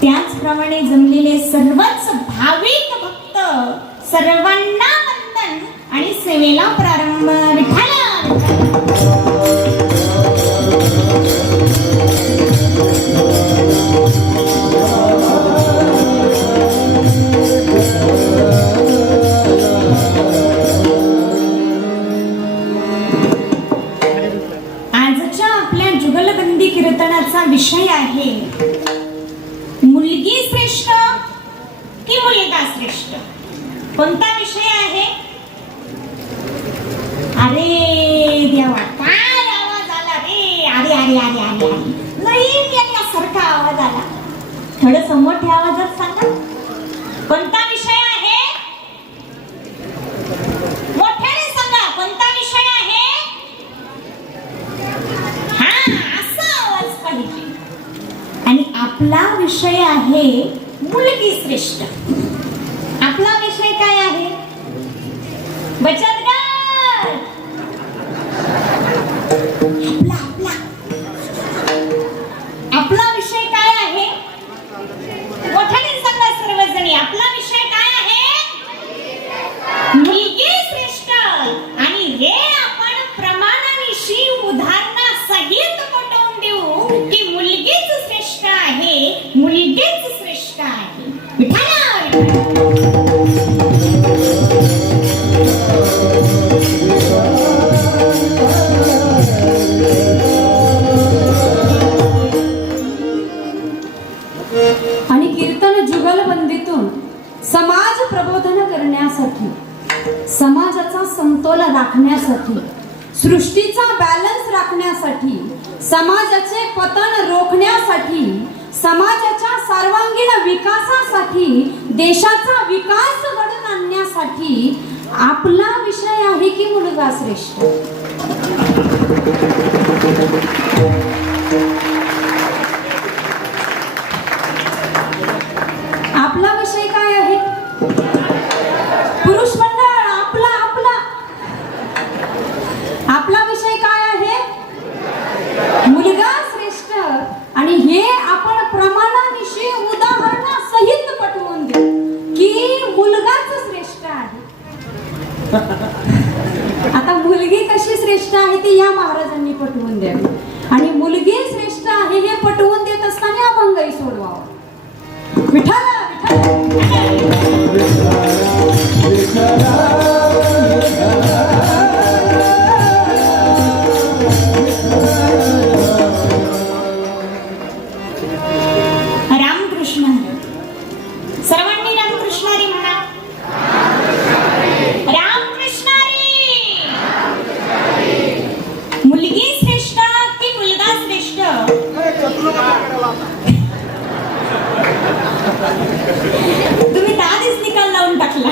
त्याचप्रमाणे जमलेले सर्वच भाविक भक्त सर्वांना वंदन आणि सेवेला प्रारंभ. विठ्ठला आजच्या आपल्या जुगलबंदी कीर्तनाचा विषय आहे मुलगी श्रेष्ठ की मुलगा श्रेष्ठ. कोणता विषय आहे? अरे देवा, काय आवाज आला रे? अरे अरे अरे अरे लई यासारखा आवाज आला. थोडं समोर ठेवा, आवाजात सांगा कोणता विषय आहे. मोठ्याने सांगा कोणता विषय आहे. हा, असा आवाज पाहिजे. आणि आपला विषय आहे मुलगी श्रेष्ठ. आपला विषय काय आहे? बचत गट. आपला आपला विषय काय आहे? मोठ्याने सांगा सर्वजणी. आपला विषय काय आहे? मुलगी श्रेष्ठ. आणि हे आपण प्रमाणानिशी उदाहरणासहित पटवून देऊ की मुलगीच श्रेष्ठ आहे, मुलगीच श्रेष्ठ आहे. विठ्ठला आणि कीर्तन जुगलबंदीतून समाज प्रबोधन करण्यासाठी, समाजाचा समतोल राखण्यासाठी, सृष्टीचा बॅलन्स राखण्यासाठी, समाजाचे पतन रोखण्यासाठी, समाजाच्या सर्वांगीण विकासासाठी, देशाचा विकास घडवून आणण्यासाठी आपला विषय आहे की मुलगा श्रेष्ठ. आपला विषय काय आहे? पुरुष मंडळ, आपला आपला आपला विषय काय आहे? मुलगा श्रेष्ठ. आणि हे आपण प्रमाणानिशी उदाहरणासहित पटवून देऊ की मुलगाच श्रेष्ठ आहे. आता मुलगी कशी श्रेष्ठ आहे ती या महाराजांनी पटवून द्यावी. आणि मुलगी श्रेष्ठ आहे हे पटवून देत असताना अभंगही सोडवावा. विठ्ठला रामकृष्ण. सर्वांनी रामकृष्ण हरी म्हणा. रामकृष्ण हरी. मुलगी श्रेष्ठ की मुलगा श्रेष्ठ? तुम्ही आधीच निकाल लावून टाकला.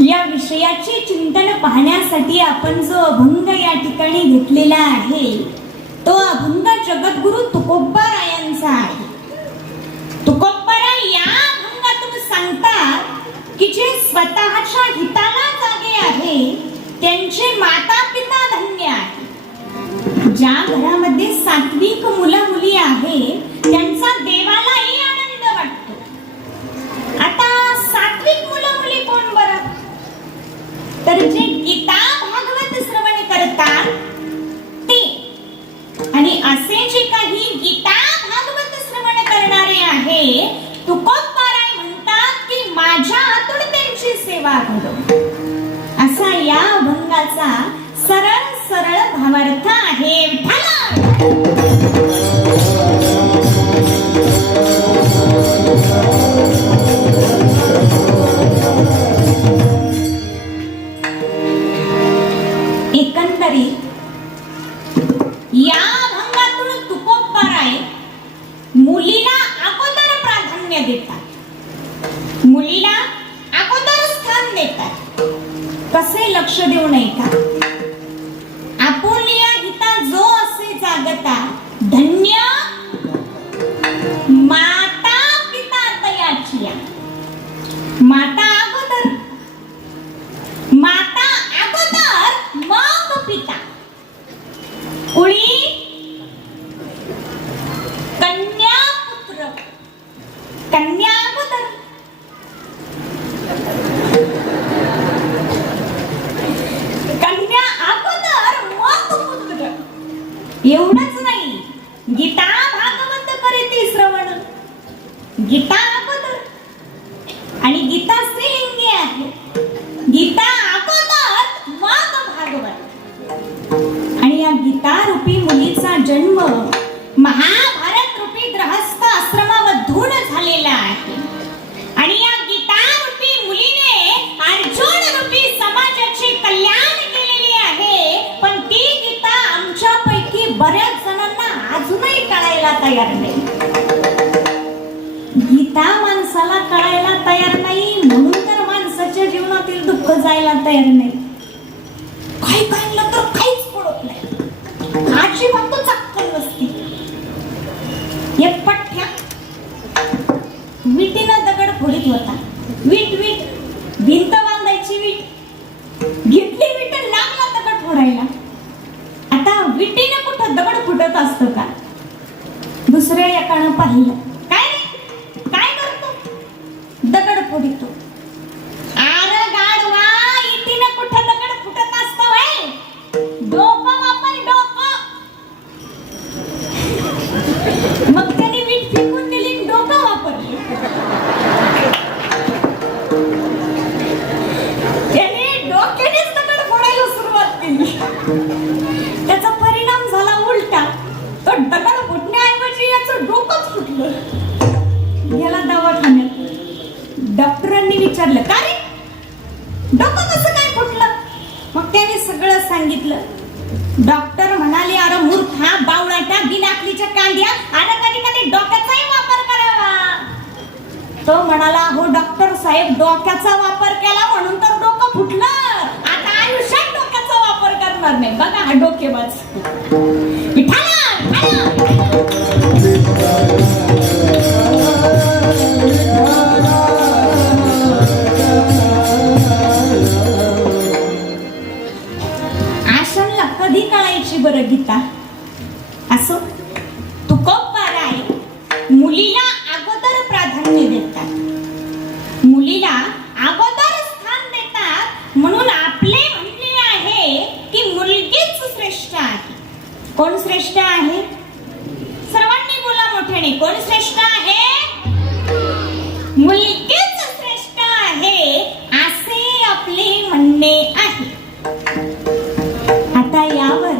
या विषयाचे चिंतन पाहण्यासाठी आपण जो अभंग या ठिकाणी घेतलेला आहे तो अभंग जगद्गुरु तुकोबारायांचा आहे. तुकोबाराय या अभंगातून सांगतात की जे स्वतःच्या हिताला जागे आहे त्यांचे माता पिता धन्य आहे. ज्या घरामध्ये सात्विक मुलं मुली आहे त्यांचा देवालाही आनंद वाटतो. आता सात्विक मुलं मुली कोण बरं? तर जे गीता भागवत श्रवण करतात ते. आणि असे जे काही गीता भागवत श्रवण करणारे आहे तुकोबाराय म्हणतात की माझ्या हातून त्यांची सेवा घडो. असा या अभंगाचा सरळ सरळ भावार्थ आहे. विठ्ठला एकंदरीत या अभंगातून तुकोबाराय मुलीला अगोदर प्राधान्य देतात, मुलीला अगोदर स्थान देतात. कसे लक्ष देऊ नये का? आपुलिया हिता जो असे जागता धन्य माता पिता तयाचिया. माता अगोदर, माता अगोदर मग पिता. कुळी कन्या पुत्र, कन्या अगोदर. कन्या अगोदर मग पुत्र. एवढंच नाही, गीता भागवत करीती श्रवण. गीता अगोदर आणि गीता स्त्रीलिंगी आहे. गीता अगोदर मग भागवत. आणि या गीता रूपी मुलीचा जन्म महाभारत रूपी गृहस्थ आश्रमामधून झालेला आहे. आणि या गीता रूपी मुलीने अर्जुन रूपी समाजाचे कल्याण केलेले आहे. पण ती गीता आमच्यापैकी बऱ्याच जणांना अजूनही कळायला तयार नाही. गीता माणसाला कळायला तयार नाही म्हणून तर माणसाच्या जीवनातील दुःख जायला तयार नाही. काही काहींना तर काहीच कळत नाही, अजिबातच अक्कल नसती. एक पठ्ठ्या विटीनं दगड फोडीत होता. वीट वीट भिंत बांधायची वीट घेतली, विट लागला दगड फोडायला. आता विटीनं कुठं दगड फुटत असतं का? दुसऱ्या एकानं पाहिलं, काय काय करतो? दगड फोडितो. अरे गाढवा, इटीनं कुठं दगड फुटत असतं व्हय? डोकं वापर, डोकं. मग त्याने वीट फेकून दिली, डोकं वापरलं. त्याने डोक्यानेच दगड फोडायला सुरुवात केली. त्याचा परिणाम झाला उलटा. तो दगड फुटण्याऐवजी याचं डोकंच फुटलं. याला दवाखान्यात. डॉक्टरांनी विचारलं, का रे डोकं कसं काय फुटलं? मग त्याने सगळं सांगितलं. डॉक्टर म्हणाले, अरे मूर्खा, बावळाटा, बिनाकलीच्या कांद्या, अरे कधी कधी डोक्याचाही वापर करावा. तो म्हणाला, हो डॉक्टर साहेब, डोक्याचा वापर केला म्हणून तर डोकं फुटलं. आता आयुष्यात डोक्याचा वापर करणार नाही. बघा हा डोकेबाज. आशांना कधी कळायची बरं गीता? असो, तुकोबाराय मुलीला अगोदर प्राधान्य देतात, मुलीला अगोदर स्थान देतात. म्हणून आपले म्हणणे आहे की मुलगीच श्रेष्ठ आहे. कोण श्रेष्ठ आहे? सर्वांनी बोला मोठ्याने. कोण श्रेष्ठ आहे? मुलगीच श्रेष्ठ आहे असे आपले म्हणणे आहे. आता यावर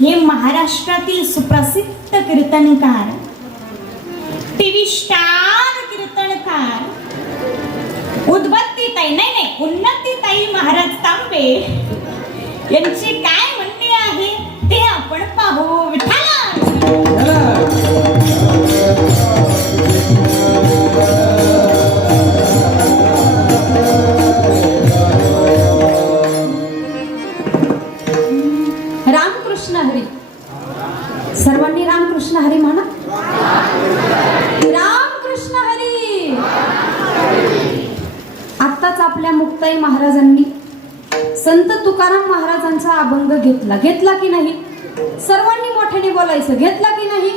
हे महाराष्ट्रातील सुप्रसिद्ध कीर्तनकार, टीव्ही स्टार कीर्तनकार उद्बत्तीताई, नाही उन्नतीताई महाराज तांबे यांची काय म्हणणे आहे ते आपण पाहू. विठ्ठला रामकृष्ण हरी. सर्वांनी रामकृष्ण हरी म्हणा. रामकृष्ण हरी. आत्ताच आपल्या मुक्ताई महाराजांनी संत तुकाराम महाराजांचा अभंग घेतला की नाही? सर्वांनी मोठ्याने बोलायचं. घेतला की नाही?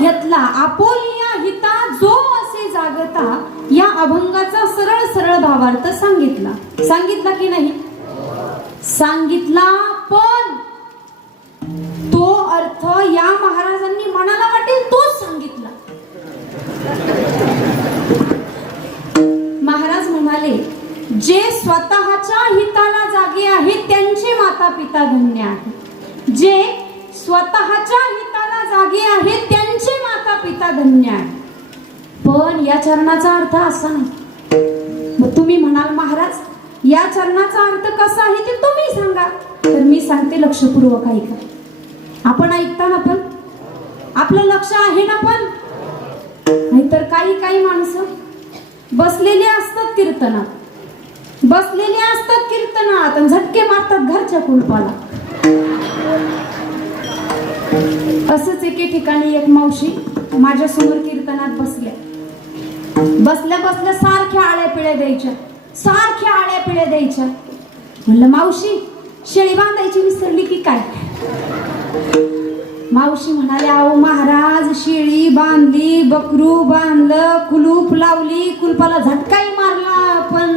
घेतला. आपोलिया हिता जो असे जागता या अभंगाचा सरळ सरळ भावार्थ सांगितला की नाही? सांगितला. पण तो अर्थ या महाराजांनी मनाला वाटेल तोच सांगितला. महाराज म्हणाले, जे स्वतःच्या हिताला जागे आहेत त्यांचे माता पिता धन्य आहेत. जे स्वतःच्या हिताला जागे आहेत त्यांचे माता पिता धन्य आहेत. पण या चरणाचा अर्थ असा नाही. मग तुम्ही म्हणाल, महाराज या चरणाचा अर्थ कसा आहे ते तुम्ही सांगा. तर मी सांगते, लक्षपूर्वक ऐका. आपण ऐकता ना? पण आपलं लक्ष आहे ना? पण नाहीतर काही माणसं बसलेले असतात कीर्तनात आणि झटके मारतात घरच्या कुलपाला. असंच एके ठिकाणी एक मावशी माझ्या समोर कीर्तनात बसल्या. बसल्या बसल्या सारख्या आळ्या पिळ्या द्यायच्या, सारख्या आळ्या पिळ्या द्यायच्या. म्हणलं मावशी शेळी बांधायची विसरली की काय? मावशी म्हणाल्या अहो महाराज शेळी बांधली, बकरू बांधलं, कुलूप लावली, कुलपाला झटकाही मारला, पण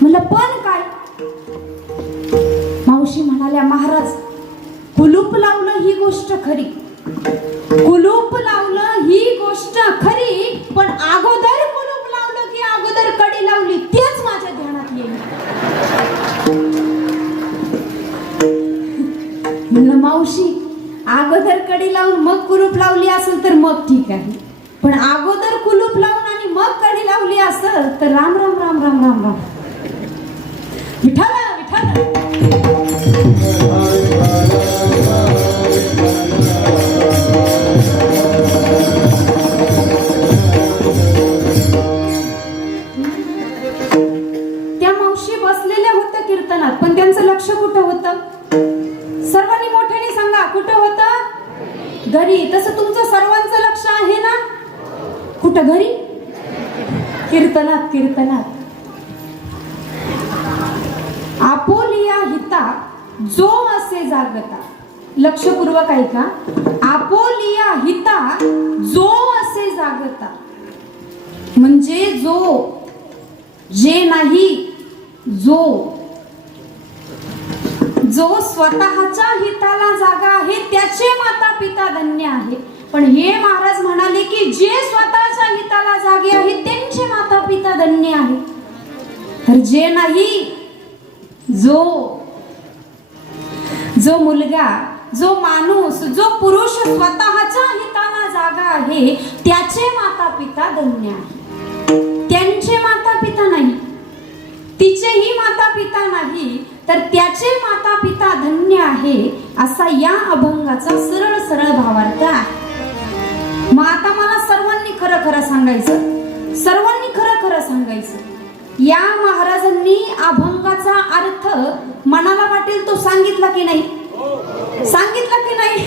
म्हणलं पण काय? मावशी म्हणाल्या महाराज कुलूप लावलं ही गोष्ट खरी, कुलूप लावलं ही गोष्ट खरी, पण अगोदर कुलूप लावलं की अगोदर कडी लावली तेच माझ्या ध्यानात येईल. म्हणलं मावशी अगोदर कडी लावून मग कुलूप लावली असेल तर मग ठीक आहे, पण अगोदर कुलूप लावून आणि मग कडी लावली असेल तर राम राम राम राम राम राम. विठ्ठल विठ्ठल. त्या मावशी बसलेल्या होत्या कीर्तनात, पण त्यांचं लक्ष कुठं होतं? सर्वांनी मोठ्याने सांगा कुठं होतं? घरी. तसं तुमचं सर्वांचं लक्ष आहे ना कुठं? घरी, कीर्तनात. कीर्तनात आपोलिया हिता जो असे जागता, लक्षपूर्वक ऐका, आपोलिया हिता जो असे जागता, म्हणजे जो, जे नाही, जो, जो स्वतःच्या हिताला जागा आहे त्याचे माता पिता धन्य आहे. पण हे महाराज म्हणाले की जे स्वतःच्या हिताला जागे आहे त्यांचे माता पिता धन्य आहे. तर जे नाही, जो, जो मुलगा, जो माणूस, जो पुरुष स्वतःच्या हिताला जागा आहे त्याचे माता पिता धन्य आहे. त्यांचे माता पिता नाही, तिचेही माता पिता नाही, तर त्याचे माता पिता धन्य आहे, असा या अभंगाचा सरळ सरळ भावार्थ आहे. मग आता मला सर्वांनी खरं खरं सांगायचं, सर्वांनी खरं खरं सांगायचं, या महाराजांनी अभंगाचा अर्थ मनाला वाटेल तो सांगितला की नाही? सांगितला की नाही?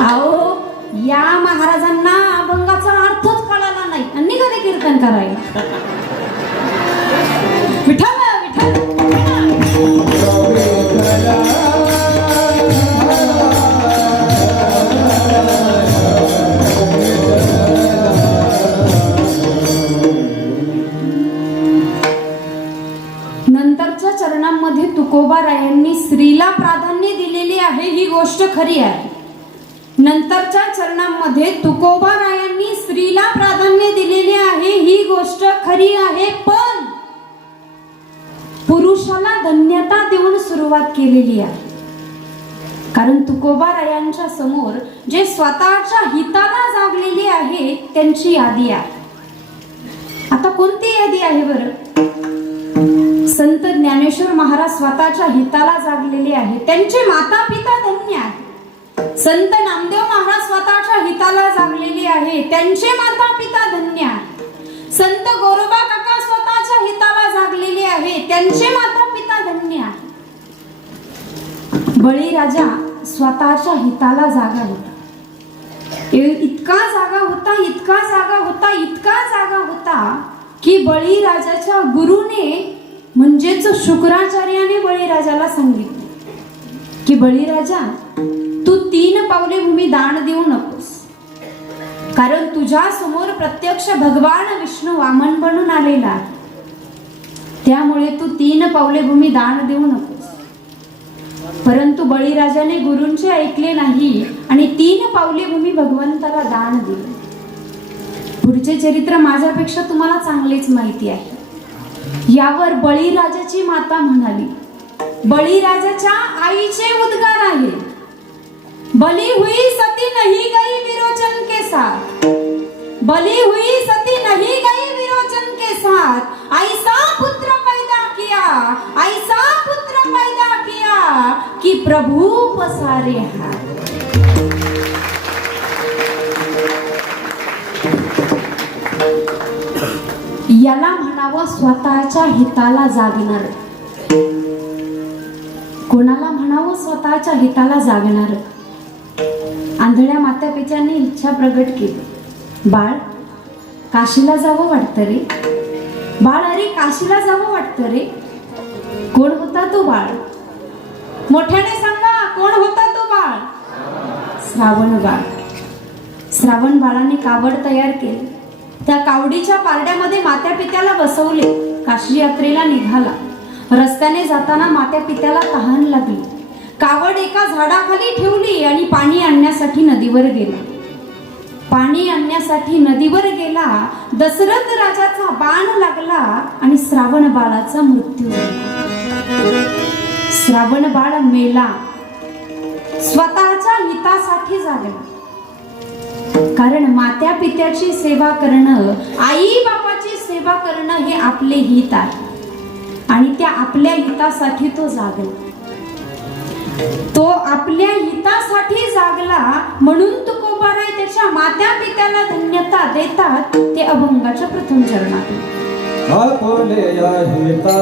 अहो या महाराजांना अभंगाचा अर्थच कळाला नाही आणि निघाले कीर्तन करायला. विठ्ठल विठ्ठल. नंतरच्या चरणांमध्ये तुकोबारायांनी स्त्रीला प्राधान्य दिलेली आहे ही गोष्ट खरी आहे. नंतरच्या चरणांमध्ये तुकोबारायांनी स्त्रीला प्राधान्य दिलेले आहे ही गोष्ट खरी आहे, पण पुरुषाला धन्यता देऊन सुरुवात केलेली आहे. कारण तुकोबारायांच्या समोर जे स्वतःच्या हिताला जागलेली आहे त्यांची यादी आहे. आता कोणती यादी आहे बरं? संत ज्ञानेश्वर महाराज स्वतःच्या हिताला जागलेले आहे, त्यांचे माता पिता धन्य आहे. संत नामदेव महाराज स्वतःच्या हिताला जागलेले आहे, त्यांचे माता पिता धन्य आहे. संत गोरोबा काका स्वतःच्या हिताला जागलेले आहे, त्यांचे माता पिता धन्य आहे. बळीराजा स्वतःच्या हिताला जागा होता, इतका जागा होता, इतका जागा होता, इतका जागा होता की बळीराजाच्या गुरुने म्हणजेच शुक्राचार्याने बळीराजाला सांगितले की बळीराजा तू 3 पावले भूमी दान देऊ नकोस, कारण तुझ्या समोर प्रत्यक्ष भगवान विष्णू वामन बनून आलेला आहे, त्यामुळे तू 3 पावले भूमी दान देऊ नकोस. परंतु बळीराजाने गुरूंचे ऐकले नाही आणि 3 पावले भूमी भगवंताला दान दिले. पुढचे चरित्र माझ्यापेक्षा तुम्हाला चांगलेच माहिती आहे. यावर बळीराजाची माता म्हणाली, बळीराजाच्या आईचे उद्गार आहे, बली हुई सती नहीं गई विरोचन के साथ, बली हुई सती नहीं गई विरोचन के साथ, ऐसा पुत्र पैदा किया, ऐसा पुत्र पैदा किया कि प्रभु पसारे हाथ. याला म्हणावं स्वतःच्या हिताला जागणार. कोणाला म्हणावं? स्वतःच्या हिताला जागणार. आंधळ्या माता पित्याने इच्छा प्रगट केली, बाळ काशीला जावं वाटतं रे, बाळ अरे काशीला जावं वाटतं रे. कोण होता तो बाळ? मोठ्याने सांगा, कोण होता तो बाळ? श्रावण बाळ. श्रावण बाळाने कावड तयार केली, त्या कावडीच्या पारड्यामध्ये मात्या पित्याला बसवले. काशी यात्रेला निघाला. रस्त्याने जाताना मात्या पित्याला तहान लागली. कावड एका झाडाखाली ठेवली आणि पाणी आणण्यासाठी नदीवर गेला. पाणी आणण्यासाठी नदीवर गेला. दशरथ राजाचा बाण लागला आणि श्रावण बाळाचा मृत्यू झाला. श्रावण बाळ मेला. स्वतःच्या हितासाठी जागला. कारण मात्या पित्याची सेवा करणं, आई बापाची सेवा करणं हे आपले हित आहे आणि त्या आपल्या हितासाठी तो जागला. तो आपल्या हितासाठी जागला म्हणून तुकोबाराय त्याच्या मात्या पित्याला धन्यता देतात. ते अभंगाच्या प्रथम चरणात. आपुले या हिता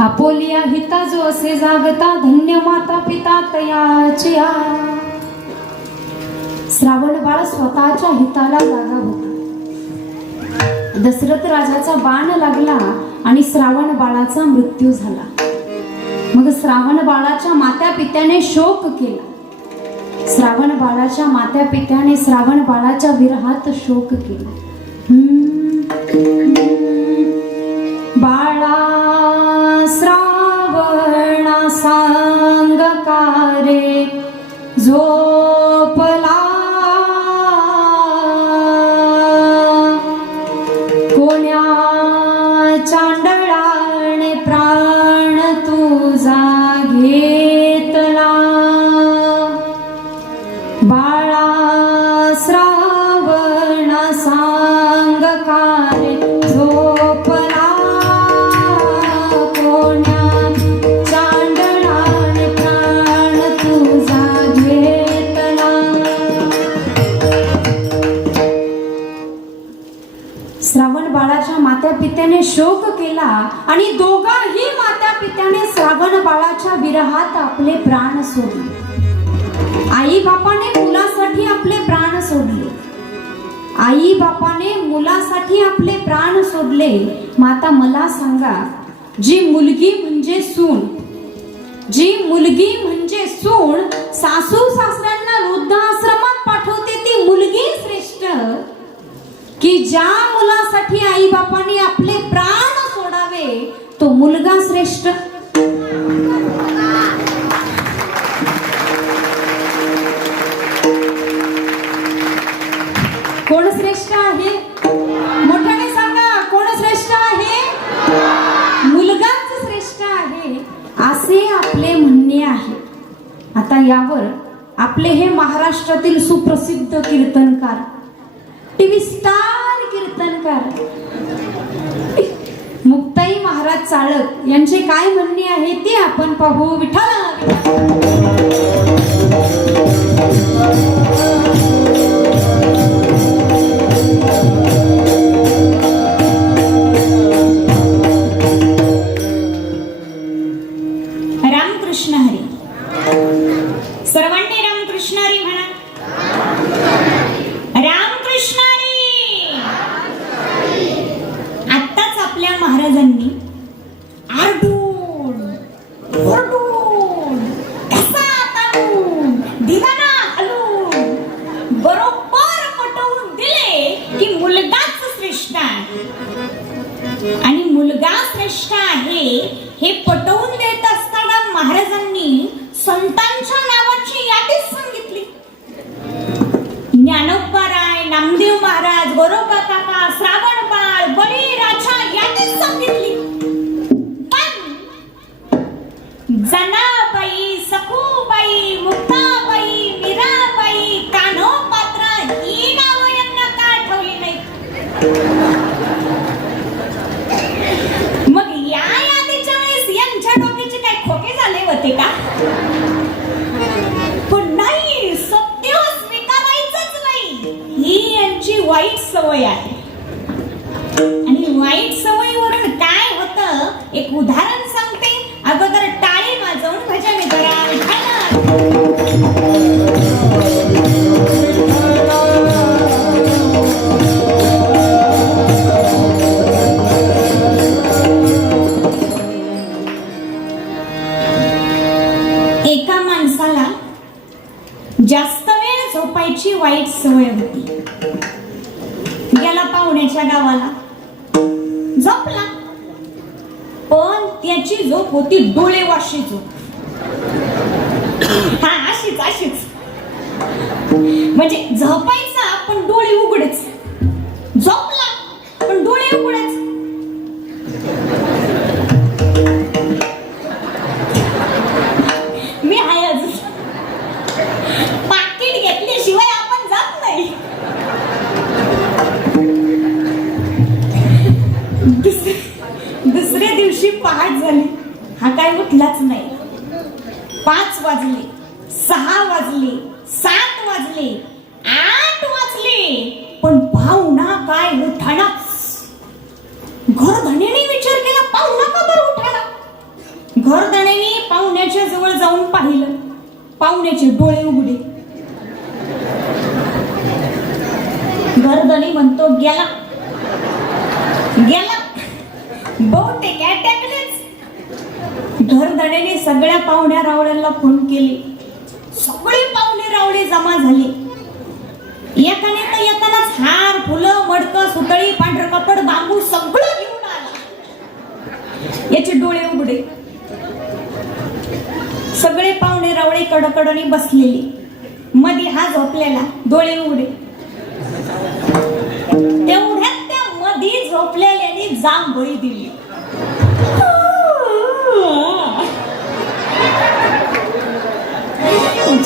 आपोलिया हिता जो असे जागता, धन्य माता पिता तयाची. श्रावण बाळ स्वतःच्या हिताला जागा होता. दशरथ राजाचा बाण लागला आणि श्रावण बाळाचा मृत्यू झाला. मग श्रावण बाळाच्या मात्या पित्याने शोक केला. श्रावण बाळाच्या मात्या पित्याने श्रावण बाळाच्या विरहात शोक केला. बाळा श्रावणा सांग कारे झोपला, कोण्या चांडळाने प्राण तुझा घेतला. बाळा श्रावणा सांग कारे झोपला, श्रावण बाळाच्या मात्या पित्याने शोक केला आणि दोघाही मात्या पित्याने श्रावण बाळाच्या विरहात आपले प्राण सोडले. आई बापाने मुलासाठी आपले प्राण सोडले. आई बापाने मुलासाठी आपले प्राण सोडले. माता मला सांगा, जी मुलगी म्हणजे सून, जी मुलगी म्हणजे सून सासू सासऱ्यांना वृद्धाश्रमात पाठवते ती मुलगी श्रेष्ठ की ज्या मुलासाठी आई बापाने आपले प्राण सोडावे तो मुलगा श्रेष्ठ? कोण श्रेष्ठ आहे? मोठ्याने सांगा, कोण श्रेष्ठ आहे? मुलगाच श्रेष्ठ आहे असे आपले म्हणणे आहे. आता यावर आपले हे महाराष्ट्रातील सुप्रसिद्ध कीर्तनकार, टीव्ही स्टार कीर्तनकार मुक्ताई महाराज चाळक यांचे काय म्हणणे आहे ते आपण पाहू. विठ्ठल रामकृष्ण हरी. सर्वांनी रामकृष्ण हरी म्हणा. रामकृष्ण हरी. आत्ताच आपल्या महाराजांनी आरडून ओरडून कसा ताणून दिवाना हलून बरोबर पटवून दिले की मुलगाच श्रेष्ठ आहे आणि मुलगा श्रेष्ठ आहे हे पटवून देत असताना महाराजांनी संतांच्या नावाची यादीच सांगितली. ज्ञानोबाराय, नामदेव महाराज, गोरोबा काका, श्रावण बाळ, बळीराजा यादीच सांगितली. पण जनाबाई, सखूबाई, मुक्ताबाई, मीराबाई, कान्होपात्र ही नावं यांना का आठवली नाही? मग या यादीच्या वेळेस यांच्या डोक्याचे काय खोके झाले होते का? पण नाही, सत्य स्वीकारायचंच नाही ही यांची वाईट सवय आहे. आणि वाईट सवयीवरून काय होतं एक उदाहरण सांगते. अगोदर टाळी वाजवून भजन करा. एका माणसाला जास्त वेळ झोपायची वाईट सवय होती. गेला पाहुण्याच्या गावाला, झोपला, पण त्याची झोप होती डोळेवाशी झोप. हा, अशीच म्हणजे झोपायचा पण डोळे उघडेच, झोपला पण डोळे उघडेच. मी आहे अजून पाकिट घेतल्याशिवाय आपण जात नाही. दुसऱ्या दिवशी पहाट झाली, हा काय उठलाच नाही. 5 वाजले, 6 वाजले, 7 वाजले, 8 वाजले, पण पाहुणा काय उठानाच. घरधणीने विचार केला, पाहुणा का बरं उठाना? घरधणीने पाहुण्याच्या जवळ जाऊन पाहिलं, पाहुण्याचे डोळे उघडे. घरधणी म्हणतो, गेला गेला, बहुतेक अटॅकलेच. घरधणीने सगळ्या पाहुण्या रावळ्यांना फोन केले. सगळे पाहुणे रावळे जमा झाले. एकाने तर येतानाच हार, फुलं, मडकं, सुतळी, पांढरं कपड, बांबू सगळं घेऊन आला. याचे डोळे उघडे. सगळे पाहुणे रावळे कडकडणी बसलेली, मध्ये हा झोपलेला, डोळे उघडे. तेवढ्यात त्या मध्ये झोपलेल्याने जांभळी दिली.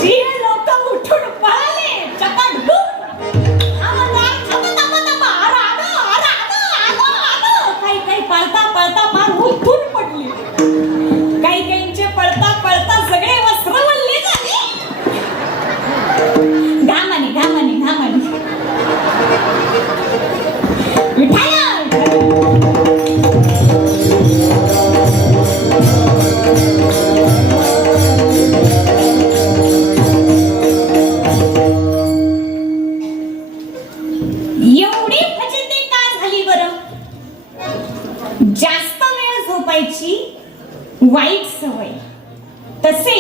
जी लोक उठून पळाले, चकाटबुक. काही पळता पळता फार उठून पडले. काही पळता पळता सगळे वस्त्र वल्ले झाले. घामाने एवढी फजिती का झाली बरं? जास्त वेळ झोपायची वाईट सवय, तसे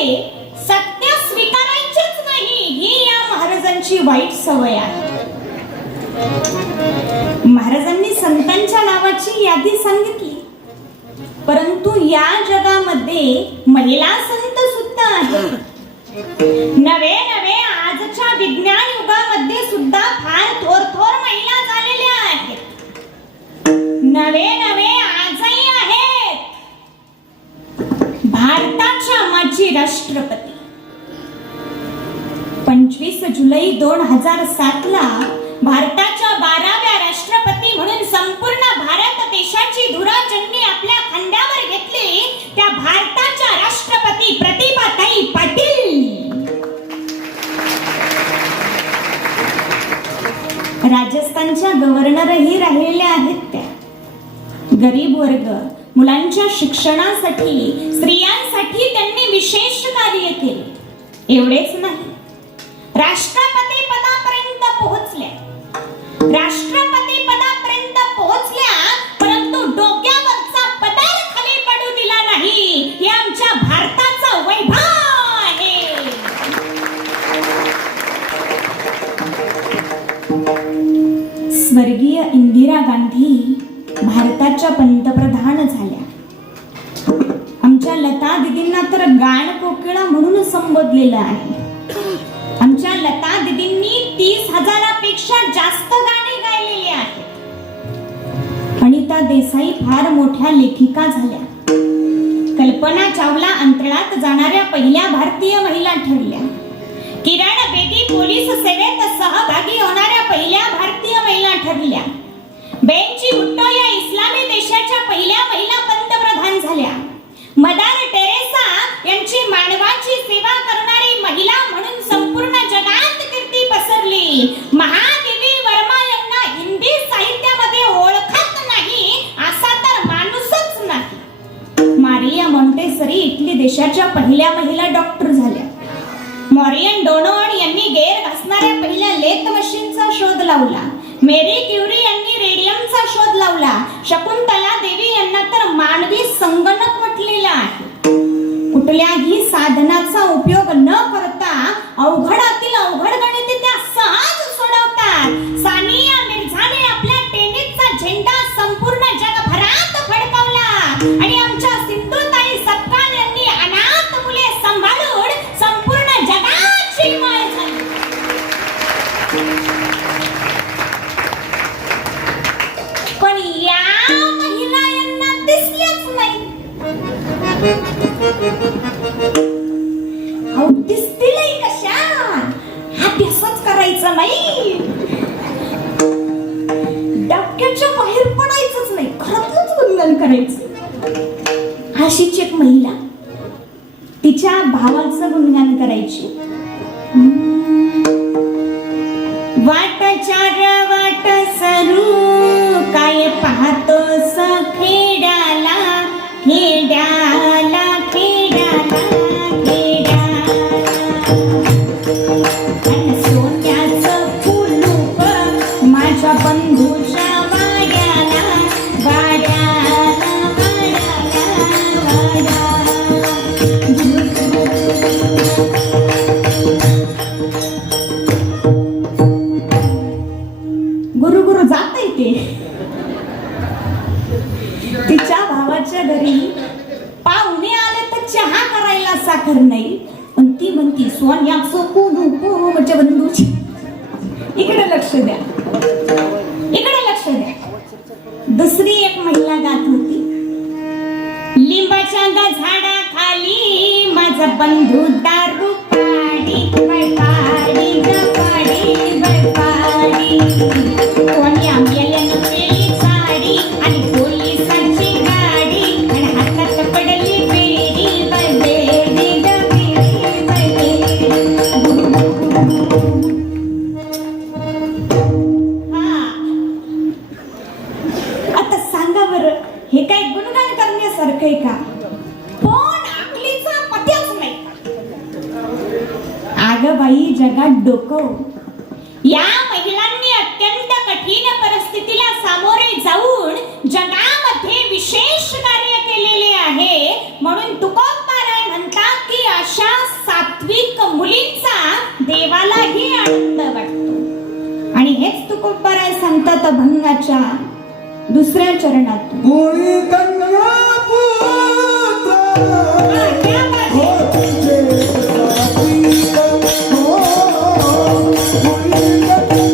सत्य स्वीकारायचेच नाही ही या महाराजांची वाईट सवय आहे. महाराजांनी संतांच्या नावाची यादी सांगितली, परंतु या जगामध्ये महिला संत सुद्धा आहेत. नवे आजच्या विज्ञान युगामध्ये सुद्धा फार थोर महिला झालेल्या आहेत. नवे आजही आहेत. भारताच्या माजी राष्ट्रपती 25 जुलै 2007 ला भारताच्या 12व्या राष्ट्रपती म्हणून संपूर्ण भारत देशाची धुरा ज्यांनी आपल्या खांद्यावर घेतली त्या भारताच्या राष्ट्रपती प्रतिभाताई पाटील. राजस्थानच्या गव्हर्नरही राहिलेल्या आहेत त्या. गरीब वर्ग मुलांच्या शिक्षणासाठी स्त्रियांसाठी त्यांनी विशेष कार्य केले. एवढेच नाही, राष्ट्रपती पदापर्यंत पोहोचल्या परंतु डोक्यावरचा पदर खाली पडू दिला नाही. हे आमच्या भारताचं वैभव आहे. स्वर्गीय इंदिरा गांधी भारताच्या पंतप्रधान झाल्या. आमच्या लता दिदींना तर गाण कोकिळा म्हणून संबोधलेलं आहे. आमच्या लता दिदींनी 30,000पेक्षा जास्त गाणी गायलेली आहेत. अनिता देसाई फार मोठ्या लेखिका झाल्या. कल्पना चावला अंतराळात जाणाऱ्या पहिल्या भारतीय महिला ठरल्या. किरण बेदी पोलीस सेवेत सहभागी होणाऱ्या पहिल्या भारतीय महिला ठरल्या. बेंची भुट्टो या इस्लामी देशाच्या पहिल्या महिला पंतप्रधान झाल्या. मदर टेरेसा यांची मानवाची सेवा करणारी महिला म्हणून संपूर्ण जगात कीर्ती पसरली. महादेवी वर्मा यांना हिंदी साहित्यामध्ये ओळखत नाही असा तर माणूसच नाही. मारिया मॉन्टेसरी इटली देशाच्या पहिल्या महिला डॉक्टर झाल्या. मॉरियन डोनोन यांनी गेर घासणाऱ्या पहिल्या लेथ मशीनचा शोध लावला. मेरी क्युरी यांनी रेडियमचा शोध लावला. शकुंतला देवी यांना तर मानवी संगणक म्हटलेला आहे. कुठल्याही साधनाचा उपयोग न करता अवघडातील अवघड गणिते त्या सहज सोडवतात. सानिया मिर्झाने आपल्या टेनिसचा झेंडा संपूर्ण जगभरात फडकवला आणि आमच्या सिंधुताई सपकाळ यांनी अनाथ मुले सांभाळून संपूर्ण जगाची माय झाली. पण या महिला यांना दिसल्याच नाही. अहो दिसतीलही कशा? अभ्यासच करायचा नाही, डबक्याच्या बाहेर पडायचंच नाही, घरातलंच गुणगान करायचं. अशीच एक महिला तिच्या भावाचं गुणगान करायची. वाट चार वाट सरू काय पाहतोस खेड्याला खेड्याला खेड्याला खेड्याला सोन्याचं कुलूप माझ्या बंधूच्या वाड्याला वाड्याला वाड्याला वाड्याला. गुरु गुरु जात येते. तिच्या भावाच्या घरी पाहुणे आले तर चहा करायला साखर नाही, पण ती म्हणती सोन्याचं कुलूप माझ्या बंधूची. इकडे लक्ष द्या, इकडे लक्ष द्या. दुसरी एक महिला गात होती. लिंबाच्या झाडाखाली माझा बंधू दारू पाडी बळपाडी गपाडी बळपाडी. कोणी आंब्याल्यानं केली साडी आणि पोलिसांची गाडी आणि हातात पडली बेडी बळबेडी गबेडी बळबेडी. आता सांगा बरं, हे काय गुणगान करण्यासारखं आहे का? पण आकलीचा पत्याच नाही. अगं बाई, जगात डोकं. या महिलांनी अत्यंत कठीण परिस्थितीला सामोरे जाऊन जगामध्ये विशेष कार्य केलेले आहे. म्हणून तुकोबाराय म्हणतात की अशा सात्विक मुलींचा देवालाही आनंद वाटतो. आणि हेच तुकोबाराय सांगतात अभंगाच्या दुसऱ्या चरणात. कोणी कन्या पुत्र हो तुझे साथी हो, कोणी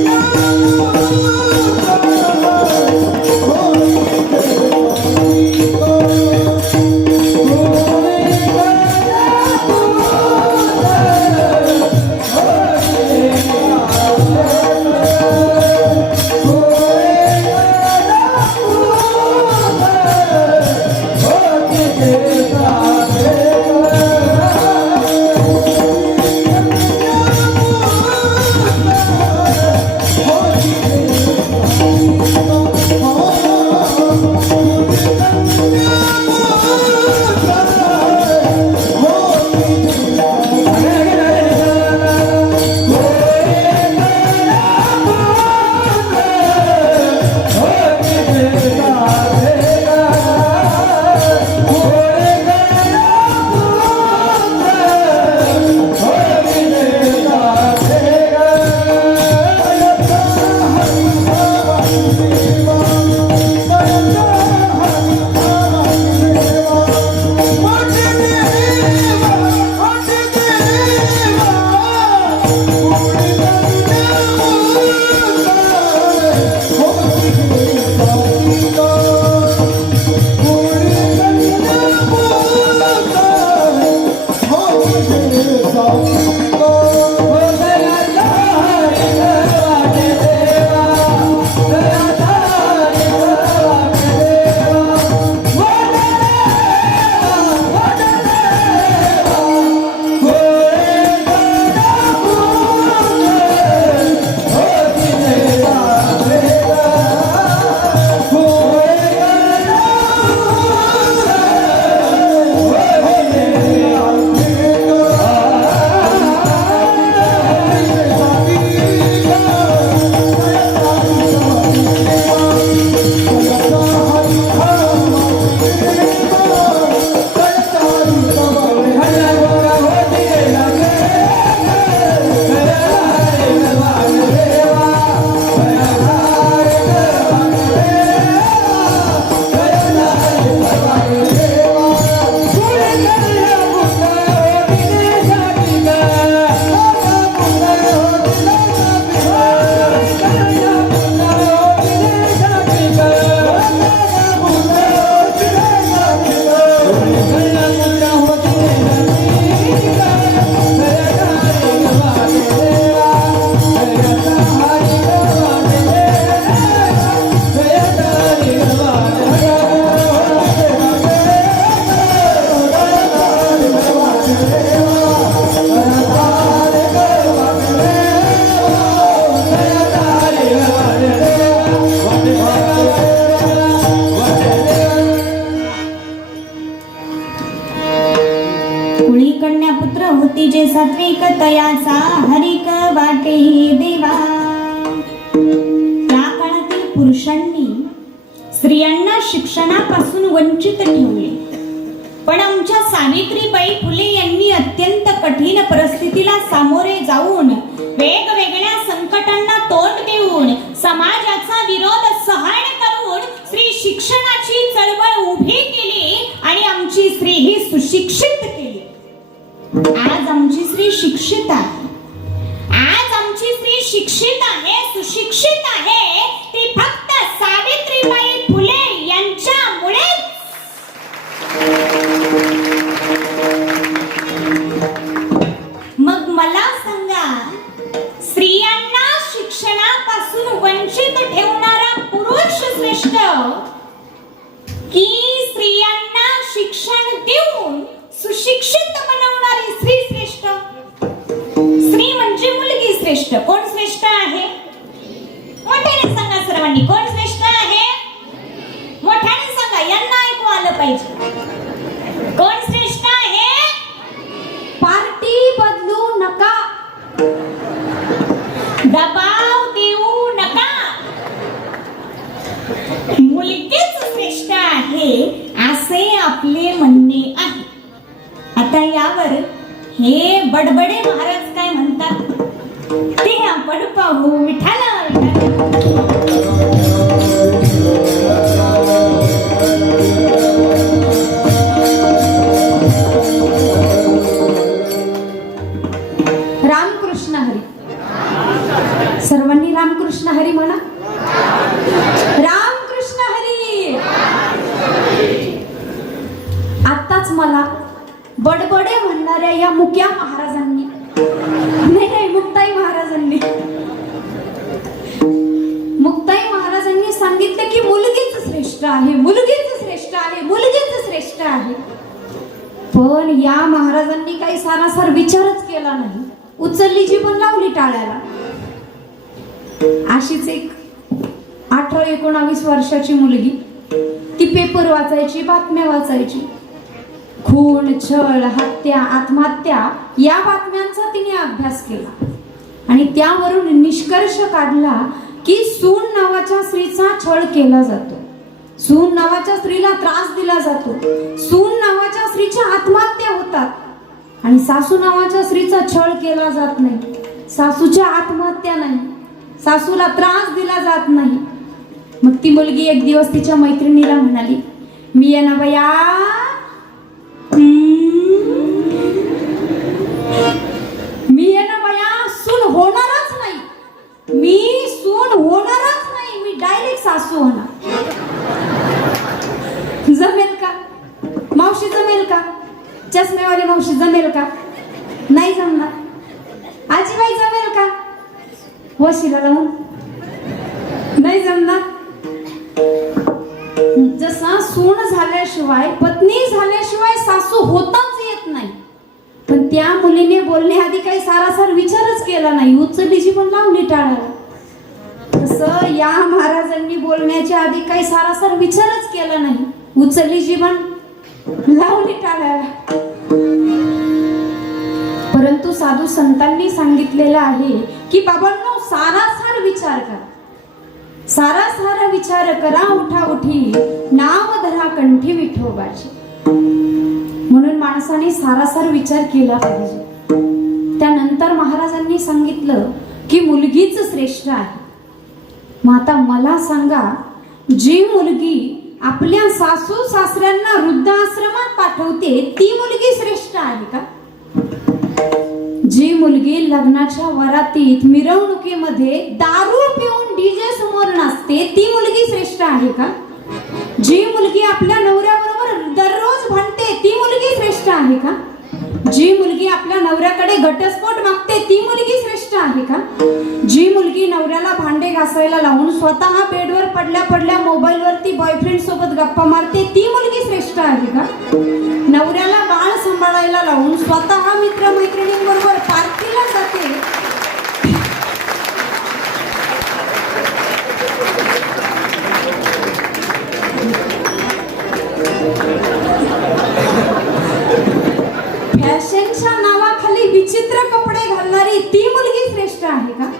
कुळी कन्या पुत्र होती जे सात्विक तयाचा हरिक वाटे देवा. त्या काळातील पुरुषांनी स्त्रियांना शिक्षणापासून वंचित ठेवले, पण आमच्या सावित्रीबाई फुले यांनी अत्यंत कठीण परिस्थितीला सामोरे जाऊन वेगवेगळ्या संकटांना तोंड देऊन समाजाचा विरोध सहन करून स्त्री शिक्षणाची चळवळ उभी केली आणि आमची स्त्री ही सुशिक्षित केली. आज आमची स्त्री शिक्षित आहे. आज आमची स्त्री शिक्षित आहे, सुशिक्षित आहे. ती फक्त सावित्रीबाई फुले यांच्यामुळे. मग मला सांगा, स्त्रियांना शिक्षणापासून वंचित ठेवणारा पुरुष श्रेष्ठ की स्त्रियांना शिक्षण देऊन सुशिक्षित बनवणारी स्त्री श्रेष्ठ? स्त्री म्हणजे मुलगी श्रेष्ठ. कोण श्रेष्ठ आहे? मोठ्याने सांगा सर्वांनी, कोण श्रेष्ठ आहे? मोठ्याने सांगा, यांना ऐकू आलं पाहिजे. कोण श्रेष्ठ आहे? पार्टी बदलू नका, दबाव देऊ नका. मुलगीच श्रेष्ठ आहे असे आपले म्हणणे आहे. आता यावर हे बडबडे महाराज काय म्हणतात ते आपण पाहू. विठाला रामकृष्ण हरी. सर्वांनी रामकृष्ण हरी म्हणा. रामकृष्ण हरी. आत्ताच मला बडबडे म्हणणाऱ्या या मुक्या महाराजांनी, नाही मुक्ताई महाराजांनी सांगितलं की मुलगीच श्रेष्ठ आहे, मुलगीच श्रेष्ठ आहे, मुलगीच श्रेष्ठ आहे. पण या महाराजांनी काही सारासार विचारच केला नाही. उचलली जी पण लावली टाळ्याला. अशीच एक 18-19 वर्षाची मुलगी, ती पेपर वाचायची, बातम्या वाचायची. खून, छळ, हत्या, आत्महत्या या बातम्यांचा तिने अभ्यास केला आणि त्यावरून निष्कर्ष काढला की सून नावाच्या स्त्रीचा छळ केला जातो, सून नावाच्या स्त्रीला त्रास दिला जातो, सून नावाच्या स्त्रीच्या आत्महत्या होतात आणि सासू नावाच्या स्त्रीचा छळ केला जात नाही, सासूच्या आत्महत्या नाही, सासूला त्रास दिला जात नाही. मग ती मुलगी एक दिवस तिच्या मैत्रिणीला म्हणाली, मी आहे ना बया, मी आहे ना बया सून होणारच नाही, मी सून होणारच नाही, मी डायरेक्ट सासू होणार. जमेल का मावशी, जमेल का? चष्मेवाली मावशी जमेल का? नाही जमणार. वशिला लावून नाही जमणार. जसा सून झाल्याशिवाय पत्नी झाल्याशिवाय सासू होताच येत नाही, पण त्या मुलीने बोलण्याआधी काही सारासार विचारच केला नाही, उचलली जीवन लावली टाळाला. तसं या महाराजांनी बोलण्याच्या आधी काही सारासार विचारच केला नाही, उचलली जीवन लावली टाळाला. परंतु साधू संतांनी सांगितलेलं आहे की बाबांनो, सारासार विचार करा, सारासार विचार करा, उठा उठी नाव धरा कंठी विठोबाची. म्हणून माणसाने सारासार विचार केला पाहिजे. त्यानंतर महाराजांनी सांगितलं की मुलगीच श्रेष्ठ आहे. मग आता मला सांगा, जी मुलगी आपल्या सासू सासऱ्यांना वृद्धाश्रमात पाठवते ती मुलगी श्रेष्ठ आहे का? जी मुलगी लग्नाच्या वरातीत मिरवणुकीमध्ये दारू पिऊन डीजे समोर नाचते ती मुलगी श्रेष्ठ आहे का? जी मुलगी आपल्या नवऱ्याबरोबर दररोज भांडते ती मुलगी श्रेष्ठ आहे का? जी मुलगी आपल्या नवऱ्याकडे घटस्फोट मागते ती मुलगी श्रेष्ठ आहे का? जी मुलगी नवऱ्याला भांडे घासायला लावून स्वतः बेडवर पडल्या पडल्या मोबाईलवरती बॉयफ्रेंड सोबत गप्पा मारते ती मुलगी श्रेष्ठ आहे का? नवऱ्याला बाळ सांभाळायला लावून स्वतः मित्रमैत्रिणींबरोबर पार्टीला जाते फॅशनच्या नावाखाली विचित्र कपडे घालणारी ती मुलगी श्रेष्ठ आहे का?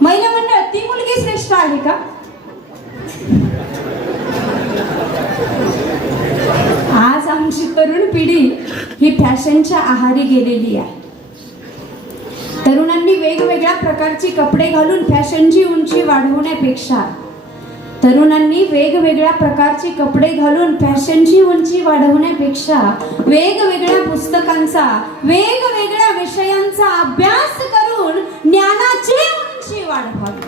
महिला मंडळ, ती मुलगी श्रेष्ठ आहे का? आज आमची तरुण पिढी ही फॅशनच्या आहारी गेलेली आहे. तरुणांनी वेगवेगळ्या प्रकारची कपडे घालून फॅशनची उंची वाढवण्यापेक्षा वेगवेगळ्या पुस्तकांचा, वेगवेगळ्या विषयांचा अभ्यास करून ज्ञानाची उंची वाढवावी.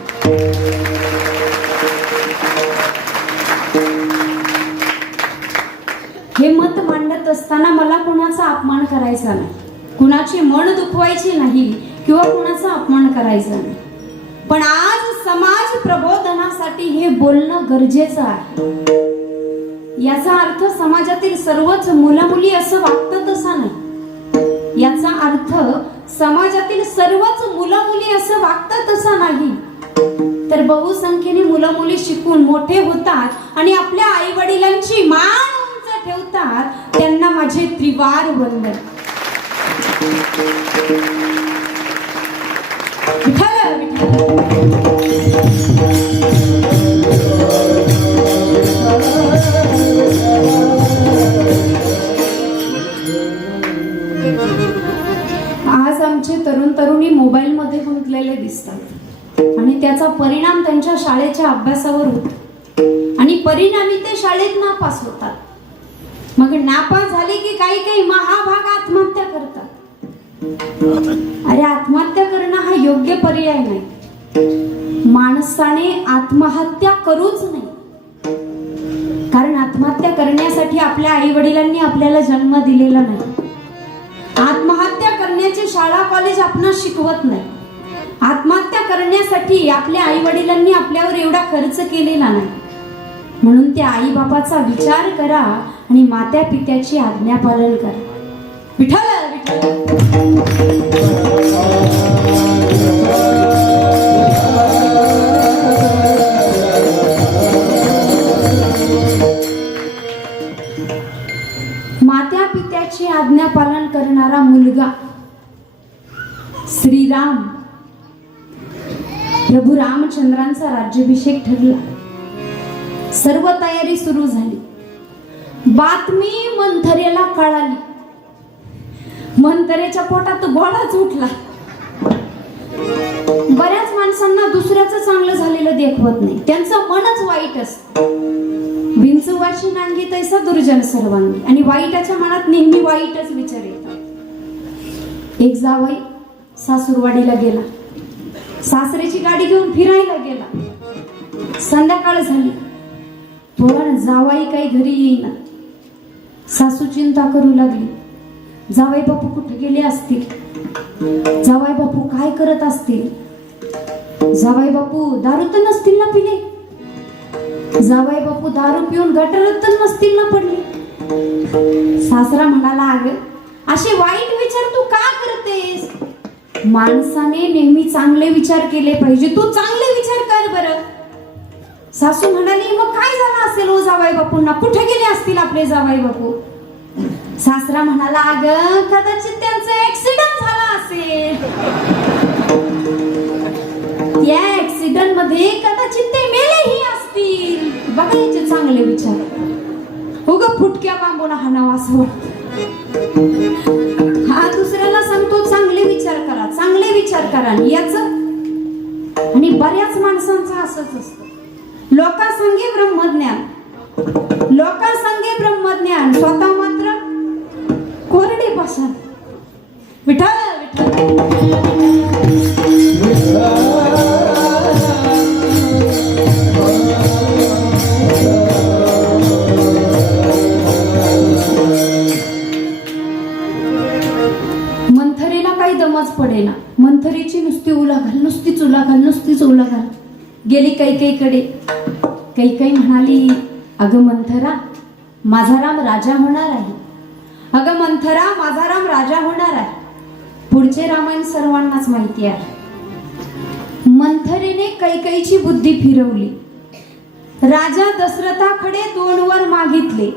हे मत मांडत असताना मला कुणाचा अपमान करायचा नाही, कुणाची मन दुखवायची नाही किंवा कुणाचा अपमान करायचा नाही. पण आज समाज प्रबोधनासाठी हे बोलणं गरजेचं आहे. याचा अर्थ समाजातील सर्वच मुलामुली असं वागतात असा नाही. याचा अर्थ समाजातील सर्वच मुलामुली असं वागतात असा नाही. तर बहुसंख्येने मुलं मुली शिकून मोठे होतात आणि आपल्या आई वडिलांची मान उंच ठेवतात. त्यांना माझे त्रिवार वंदन. विठ्ठल विठ्ठल. आज आमचे तरुण तरुणी मोबाईल मध्ये गुंतलेले दिसतात आणि त्याचा परिणाम त्यांच्या शाळेच्या अभ्यासावर होतो आणि परिणामी ते शाळेत नापास होतात. मग नापास झाले की काही महाभाग आत्महत्या करतात. अरे, आत्महत्या करणं हा योग्य पर्याय नाही. माणसाने आत्महत्या करूच नाही, कारण आत्महत्या करण्यासाठी आपल्या आई वडिलांनी आपल्याला जन्म दिलेला नाही. आत्महत्या करण्याची शाळा कॉलेज आपणास शिकवत नाही. आत्महत्या करण्यासाठी आपल्या आई वडिलांनी आपल्यावर एवढा खर्च केलेला नाही. म्हणून त्या आई बापाचा विचार करा आणि मात्या पित्याची आज्ञा पालन करा. विठ्ठल विठ्ठल. मात्या पित्याची आज्ञा पालन करणारा मुलगा श्रीराम, प्रभू रामचंद्रांचा राज्याभिषेक ठरला. सर्व तयारी सुरू झाली. बातमी मंथरेला कळाली. मंथरेच्या पोटात गोळाच उठला. बऱ्याच माणसांना दुसऱ्याचं चांगलं झालेलं देखवत नाही, त्यांचं मनच वाईट असतं. विंचवाची नांगी तैसा दुर्जन सर्वांगी. आणि वाईटाच्या मनात नेहमी वाईटच विचार येतात. एक जावई सासूरवाडीला गेला. सासऱ्याची गाडी घेऊन फिरायला गेला. संध्याकाळ झाली, पण जावाई काही घरी येईना. सासू चिंता करू लागली. जावाई बापू कुठे गेले असतील, जावाई बापू काय करत असतील. जावाई बापू दारू तर नसतील ना पिले, जावाई बापू दारू पिऊन गटारात तर नसतील ना पडले. सासरा म्हणाला, अगं असे वाईट विचार तू का करतेस? माणसाने नेहमी चांगले विचार केले पाहिजे, तू चांगले विचार कर बरं. सासू म्हणाली, मग काय झालं असेल ओ जावाई बापूंना, कुठे गेले असतील आपले जावाई बापू? सासरा म्हणाला, अगं कदाचित त्यांचा ऍक्सिडेंट झाला असेल, त्या ऍक्सिडेंट मध्ये कदाचित ते मेलेही असतील. बघायचे चांगले विचार, उगा फुटक्या बांबून हाणावा असं वाटतं. हा दुसऱ्याला सांगतो चांगले विचार करा, चांगले विचार करा. याच आणि बऱ्याच माणसांचं असंच असतं, लोकांसंगे ब्रह्मज्ञान, लोकांसंगे ब्रह्मज्ञान, स्वतः मात्र कोरडे पाषाण. विठ्ठल विठ्ठल मंथरेला काही दमच पडेना. मंथरेची नुसती उलाघाल, नुसतीच उलाघाल, नुसतीच उलाघाल. गेली कैकेयीकडे. कैकेयी म्हणाली, अगं मंथरा, माझा राम राजा होणार आहे. अगं मंथरा, माझा राम राजा होणार आहे. पुढचे रामायण सर्वांनाच माहिती आहे. मंथरेने कैकेयीची बुद्धी फिरवली. राजा दशरथाकडे 2 वर मागितले.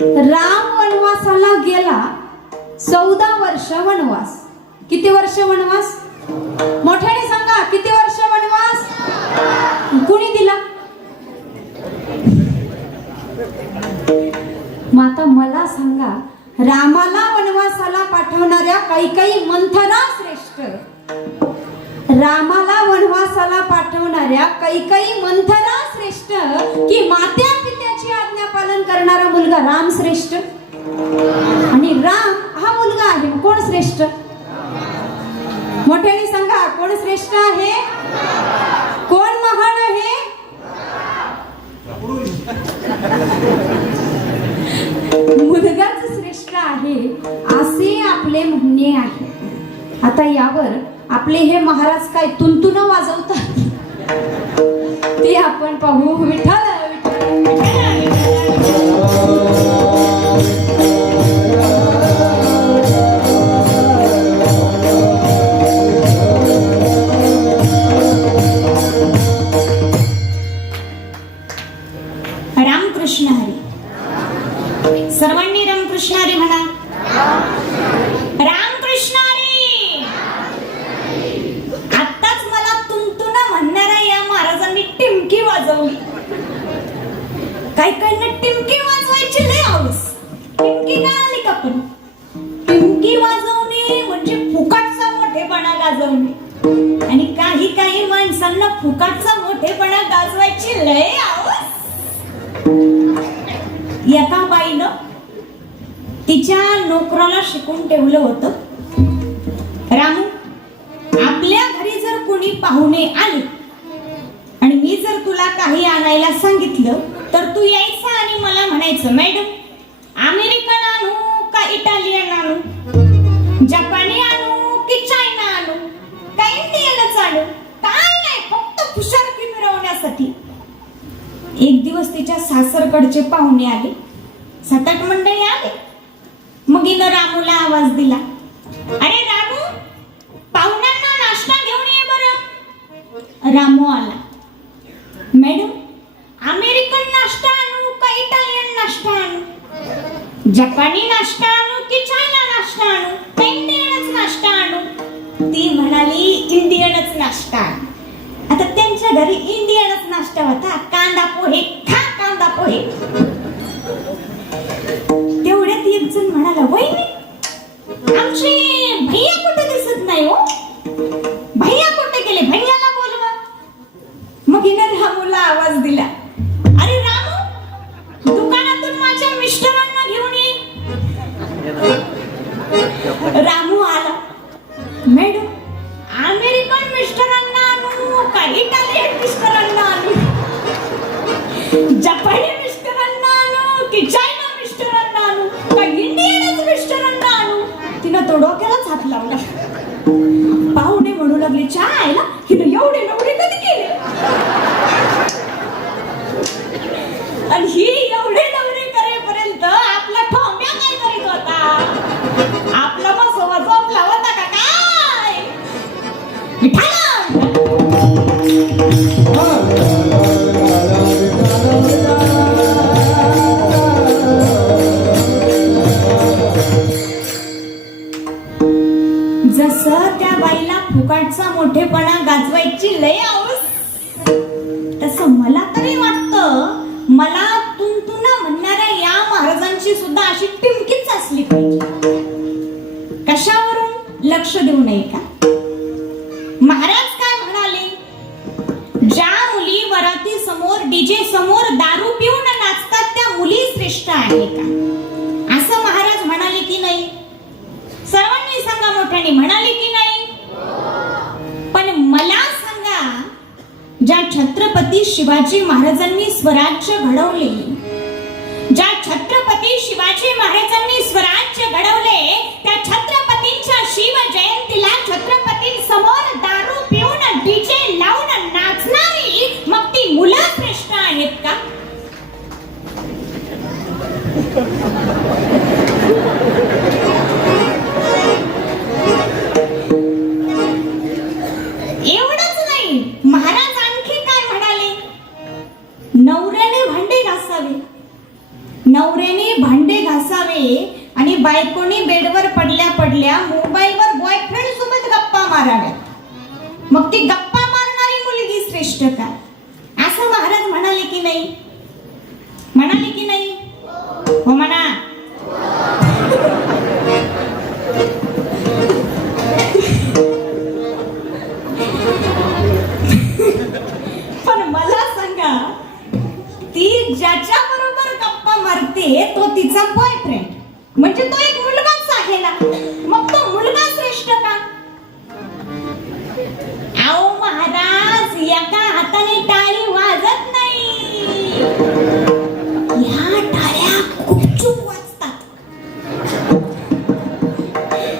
राम वनवासाला गेला, 14 वर्ष वनवास. किती वर्ष वनवास? मोठ्याने सांगा, किती वर्ष वनवास? कोणी दिला? माता मला सांगा, रामाला वनवासाला पाठवणाऱ्या कैकेयी मंथरा श्रेष्ठ, रामाला वनवासाला पाठवणाऱ्या कैकेयी मंथरा श्रेष्ठ की मात्या पित्याची आज्ञा पालन करणारा मुलगा राम श्रेष्ठ? आणि राम हा मुलगा आहे, कोण श्रेष्ठ? मोठ्याने सांगा, कोण श्रेष्ठ आहे? कोण महान आहे? मुलगाच श्रेष्ठ आहे असे आपले म्हणणे आहे. आता यावर आपले हे महाराज काय तुंतुन वाजवतात ते आपण पाहू. विठ्ठल रामकृष्ण हरी. सर्वांनी रामकृष्ण हरी म्हणा. रामकृष्ण हरी. आत्ताच मला तुंतुना म्हणणाऱ्या या महाराजांनी टिमकी वाजवली. काही टिमकी वाजवायची लय हौस. टिमकी का आली का? पण टिमकी वाजवणे म्हणजे फुकटचा मोठेपणा गाजवणे. आणि काही माणसांना फुकटचा मोठेपणा गाजवायची लय हौस. एका बाईनं तिच्या नोकराला शिकून ठेवलं होतं, रामू, आपल्या घरी जर कोणी पाहुणे आले आणि मी जर तुला काही आणायला सांगितलं तर तू यायचं आणि मला म्हणायचं, मॅडम अमेरिकन आणू का इटालियन आणू, जपानी आणू की चायना आणू का इंडियनच आणू, काय नाही, फक्त फुशारकी मिरवण्यासाठी. एक दिवस तिच्या सासरकडचे पाहुणे आले, 7-8 मंडळी आले. मग हिनं रामूला आवाज दिला, अरे रामू, पाहुण्यांना नाश्ता घेऊन ये बरं. रामू आला, मॅडम अमेरिकन नाश्ता आणू का इटालियन नाश्ता आणू, जपानी नाश्ता आणू की चायना नाश्ता आणू का इंडियनच नाश्ता आणू. ती म्हणाली, इंडियनच नाश्ता आणू. आता त्यांच्या घरी इंडियनच नाश्ता होता, कांदा पोहे खा, कांदा पोहे. तेवढ्यात एक जण म्हणाला, वहिनी आमचे भैया कुठे दिसत नाही हो, भैया कुठे गेले, भैयाला बोलवा. मग हिने रामूला आवाज दिला, अरे रामू, दुकानातून माझ्या मिस्टरांना घेऊन ये. रामू आला, मॅडम अमेरिकन मिस्टरांना आणू का इटालियन मिस्टरांना आणू, जपानी मिस्टरांना आणू की चायना मिस्टरांना आणू का इंडियनच मिस्टरांना आणू. तिनं तो डोक्यात जसं त्या बाईला फुकाटचा मोठेपणा गाजवायची लय आवड, तसं मला तरी वाटतं मला तुंतुना म्हणणाऱ्या या महाराजांची सुद्धा अशी टिमकीच असली पाहिजे. कशावरून लक्ष देऊ नये का? महाराज काय म्हणाले? ज्या मुली वराती समोर डीजे समोर दारू पिऊन नाचतात त्या मुली श्रेष्ठ आहे का? असं महाराज म्हणाले की नाही? सर्वांनी सांगा मोठ्याने, म्हणाले की नाही? पण मला सांगा, ज्या छत्रपती शिवाजी महाराजांनी स्वराज्य घडवले, ज्या छत्रपती शिवाजी महाराजांनी स्वराज्य घडवले, त्या छत्रपतींच्या शिव जयंतीला छत्रपतींसमोर दारू पिऊन डीजे लावून नाचणारी मग ती मुलं श्रेष्ठ आहेत का? एवढंच नाही, महाराज आणखी काय म्हणाले? नवऱ्याने भांडे घासावे, नवऱ्याने भांडे घासावे आणि बायकोनी बेडवर पडल्या पडल्या मोबाईलवर बॉयफ्रेंड सोबत गप्पा माराव्या, मग ती गप्पा मारणारी मुलगी श्रेष्ठ का? असं महाराज म्हणाले की नाही? म्हणाले की नाही? हो म्हणा. पण मला सांगा, ती ज्याच्या बरोबर गप्पा मारते तो तिचा बॉयफ्रेंड, म्हणजे तो एक मुलगाच आहे ना, मग तो मुलगा श्रेष्ठ का? आओ महाराज, एका हाताने टाळी वाजत नाही, या टाळ्या गुपचूप वाजतात,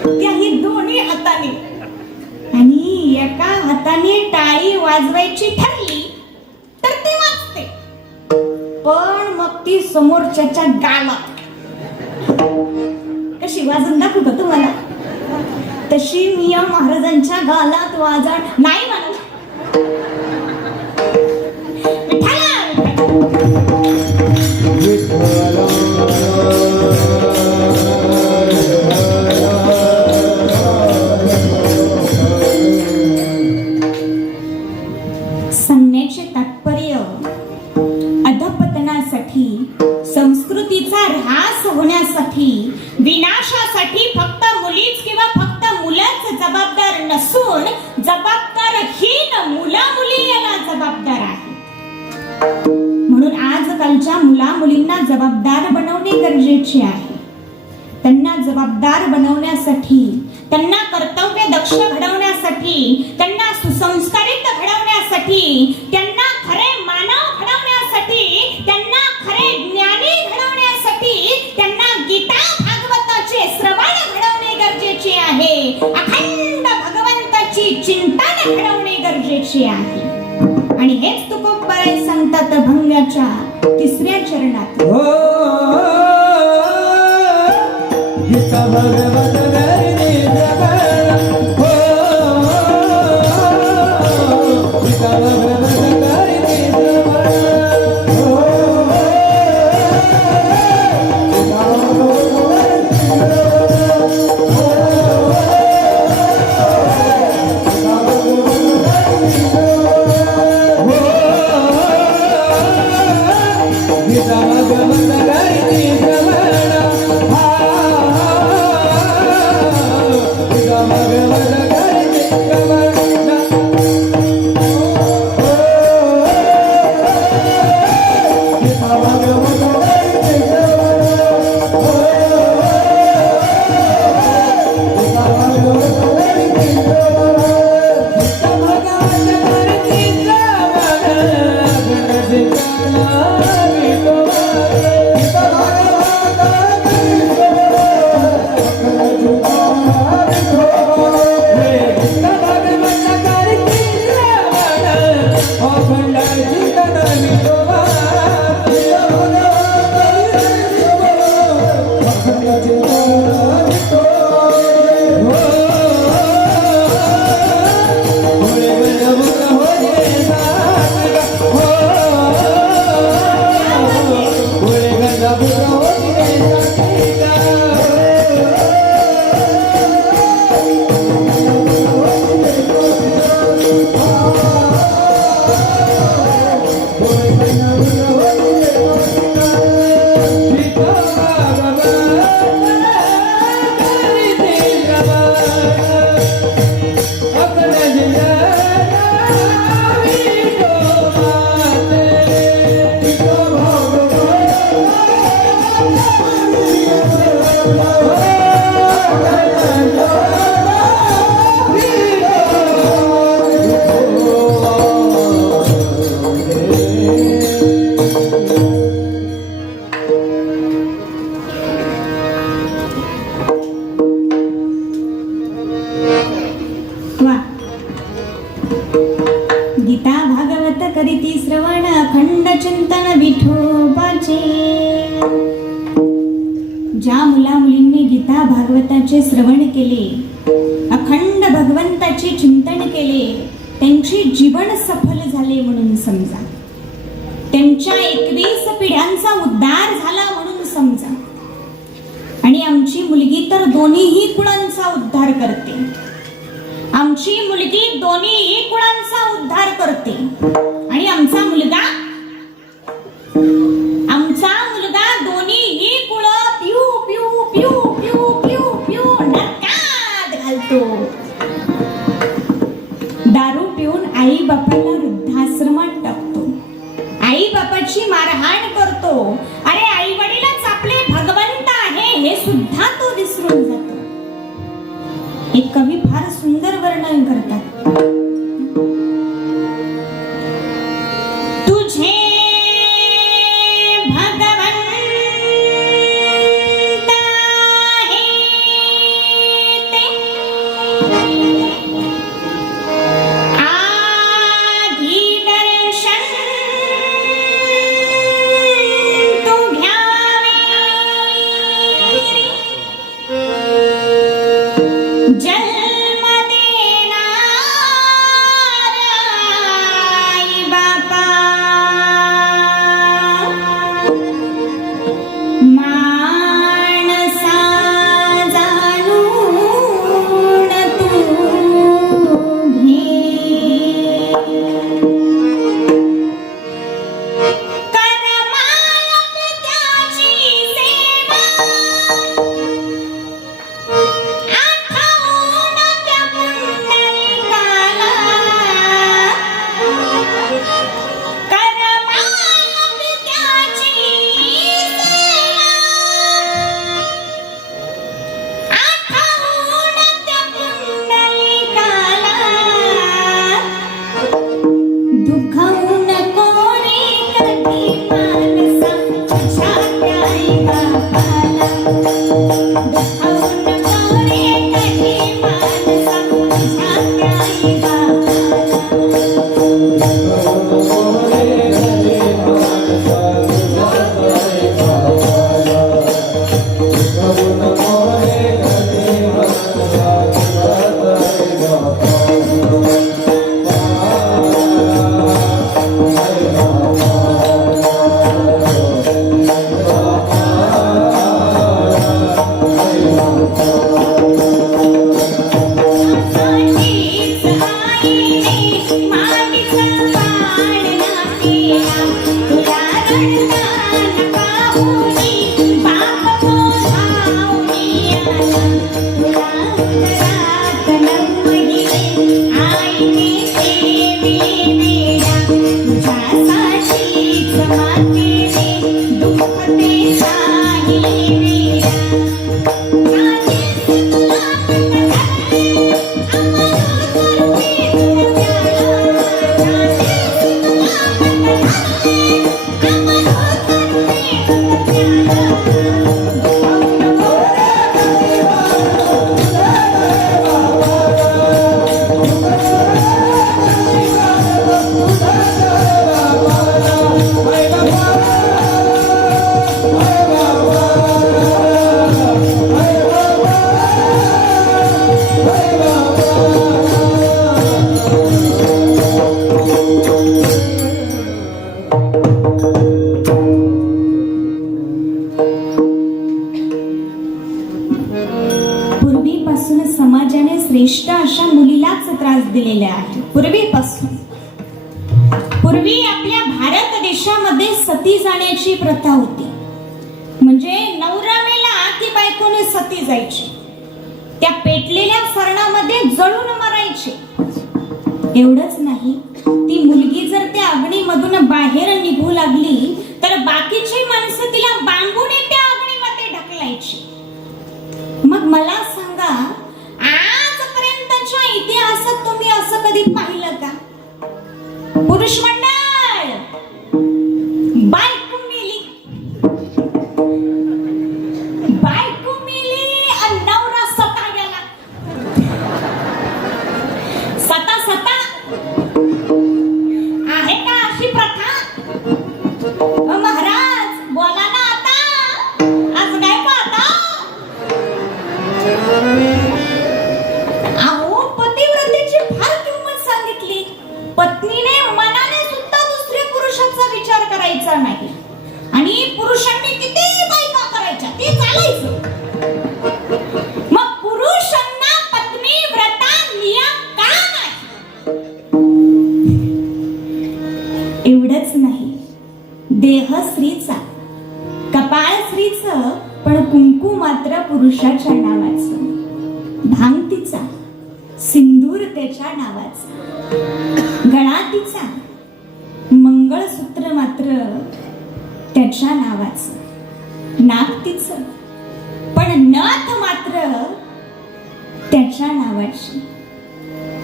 त्याही दोन्ही हाताने. आणि एका हाताने टाळी वाजवायची ठरली तर ती वाजते, पण मग ती समोरच्याच्या गालात कशी वाजून दाखवू का तुम्हाला? तशी मी या महाराजांच्या गालात वाजण नाही म्हणत. सांगण्याचे तात्पर्य, अधपतनासाठी, संस्कृतीचा ऱ्हास होण्यासाठी, विनाशासाठी फक्त मुलीच किंवा फक्त मुलंच जबाबदार नसून जबाबदारहीन मुला मुली याला जबाबदार आहे. म्हणून आजकालच्या मुला मुलींना जबाबदार बनवणे गरजेचे आहे. त्यांना जबाबदार बनवण्यासाठी, त्यांना कर्तव्य दक्ष घडवण्यासाठी, त्यांना सुसंस्कारित घडवण्यासाठी, त्यांना खरे मानव घडवण्यासाठी, त्यांना खरे ज्ञानी घडवण्यासाठी, त्यांना गीता भागवताचे श्रवण घडवणे गरजेचे आहे. अखंड भगवंताची चिंतन घडवणे गरजेचे आहे. आणि हेच तुकोबाराय सांगतात अभंगाच्या 3ऱ्या चरणात. गीता भगवत गरी जगण, हो गीता भगवत गरी जगण, हो गीता भगवत गरी जगण, गीता भागवत करीती श्रवण अखंड चिंतन विठोबाचे. ज्या मुला मुलींनी गीता भागवताचे श्रवण केले, अखंड भगवंताचे चिंतन केले, त्यांचे जीवन सफल झाले म्हणून समजा. त्यांच्या 21 पिढ्यांचा उद्धार झाला म्हणून समजा. आणि आमची मुलगी तर दोन्हीही कुळांचा उद्धार करते. आमची मुलगी दोन्हीही कुळांचा उद्धार करते. आणि आमचा मुलगा दोन्हीही कुळ पिऊ पिऊ पिऊ पिऊ पिऊ पिऊ नरकात घालतो. दारू पिऊन आई बापाला वृद्धाश्रमात टाकतो. आई बापाची मारहाण करतो. अरे आई वडीलच आपले भगवंत आहे हे सुद्धा तो विसरून जातो. एक कवी फार सुंदर वर्णन करतात. तुझे भगवंत आहे ते आधी दर्शन तू घ्यावे जन्म देणारा आई बापा माणसा जाणून तू घे. करमाळक त्याची सेवा आठवून त्या पुंडलिकाला. करमाळक त्याची सेवा आठवून त्या पुंडलिकाला. दुखावू नको रे कधी मानसा तुझ्या त्या आई बापाला. दुखावू नको रे कधी मानसा तुझ्या त्या आई बापाला. साठीच आईने मातीचं पाळणा केला. तुला रडताना पाहुणी बाप बोलावणी आला. तुला अंतरात नवगिले आईने ठेवले वेडा. तुझ्यासाठीच मातेने दुःख ते साहिले वेडा. पूर्वीपासून समाजाने श्रेष्ठ अशा मुलीलाच त्रास दिलेला आहे. पूर्वी आपल्या भारत देशामध्ये सती जाण्याची प्रथा होती. म्हणजे नवरा मेला की बायकोने सती जायची. त्या पेटलेल्या सरणामध्ये जळून मरायचे. एवढंच नाही, ती मुलगी जर त्या अग्नीमधून बाहेर निघू लागली तर बाकीची माणसं तिला बांबून त्या अग्नीमध्ये ढकलायची. मग मला सांगा, आजपर्यंतच्या इतिहासात तुम्ही असं कधी पाहिलं का? पुरुष मंडळ, बायको मेली आणि नवरा सता गेला. सता पत्नीने मनाने सुद्धा दुसऱ्या पुरुषाचा विचार करायचा नाही आणि पुरुषांनी किती बायका करायच्या ते चालायचं. मग पुरुषांना पत्नी व्रता नियम का नाही? एवढंच नाही, देह स्त्रीचा, कपाळ स्त्रीचं, पण कुंकू मात्र पुरुषाच्या नावाचं, भांग तिचा, सिंदूर त्याच्या नावाचा, गळा तिचा, मंगळसूत्र मात्र त्याच्या नावाचं, नाक तिचं, पण नथ मात्र त्याच्या नावाची,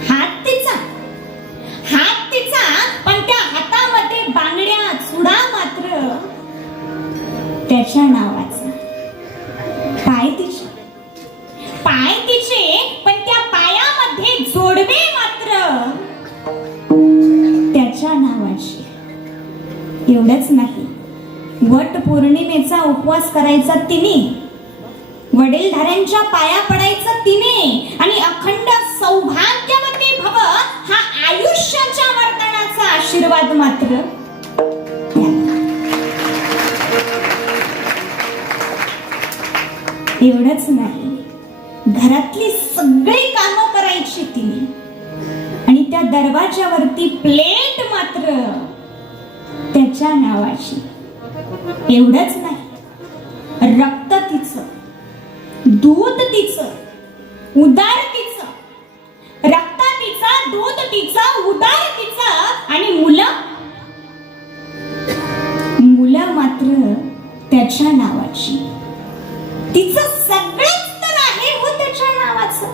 हात तिचा, पण त्या हातामध्ये बांगड्या चुडा मात्र त्याच्या नावाचा, पाय तिचे, पण त्या पायामध्ये जोडवे मात्र त्याच्या नावाची. एवढंच नाही, वट पौर्णिमेचा उपवास करायचा तिने, वडीलधाऱ्यांच्या पाया पडायचं तिने, आणि अखंड सौभाग्यवती भव हा आयुष्याच्या वर्तनाचा आशीर्वाद मात्र त्याला. एवढंच नाही, घरातली सगळी कामं करायची तिने, आणि त्या दरवाजावरती प्लेट मात्र त्याच्या नावाची. एवढंच नाही, रक्त तिचं, दूध तिचं, उदार तिचं, रक्त तिचं, दूध तिचं, उदार तिचं, आणि मुलं मात्र त्याच्या नावाची. तिचं सगळंच तर आहे हो त्याच्या नावाचं.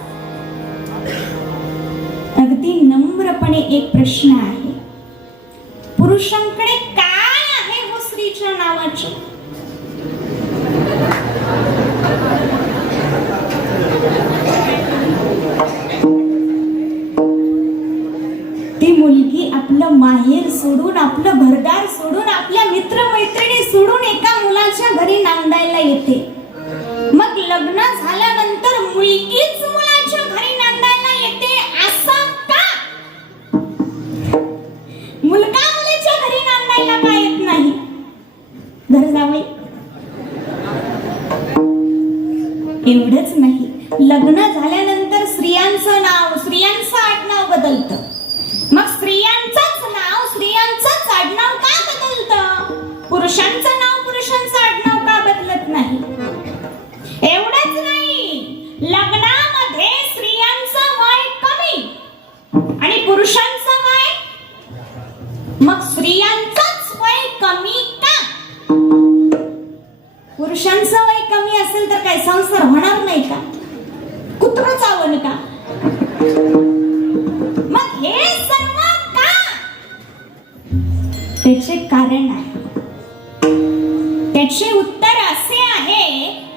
अगदी नम्रपणे एक प्रश्न आहे, पुरुषांकडे काय आहे हो स्त्रीच्या नावाचे? ती मुलगी आपलं माहेर सोडून, आपलं घरदार सोडून, आपल्या मित्रमैत्रिणी सोडून एका मुलाच्या घरी नांदायला येते. मग लग्न झाल्यानंतर मुलगीच मुलाच्या घरी नांदायला येते असं का? मुलगा मुलीच्या घरी नांदायला का येत नाही? घर जावई. एवढंच नाही, लग्न झाल्यानंतर स्त्रियांचं आडनाव बदलतं. मग स्त्रियांचंच नाव, स्त्रियांचंच आडनाव का बदलतं? पुरुषांचं नाव, पुरुषांचं आडनाव का बदलत नाही? एवढंच नाही, लग्नामध्ये स्त्रियांचं वय कमी आणि पुरुषांचं वय, मग स्त्रियांचंच वय कमी का? पुरुषांचं वय कमी असेल तर काय संसार होणार नाही का? कुत्रं चावलं का? मग हे सर्व का? त्याचे कारण आहे. त्याचे उत्तर असे आहे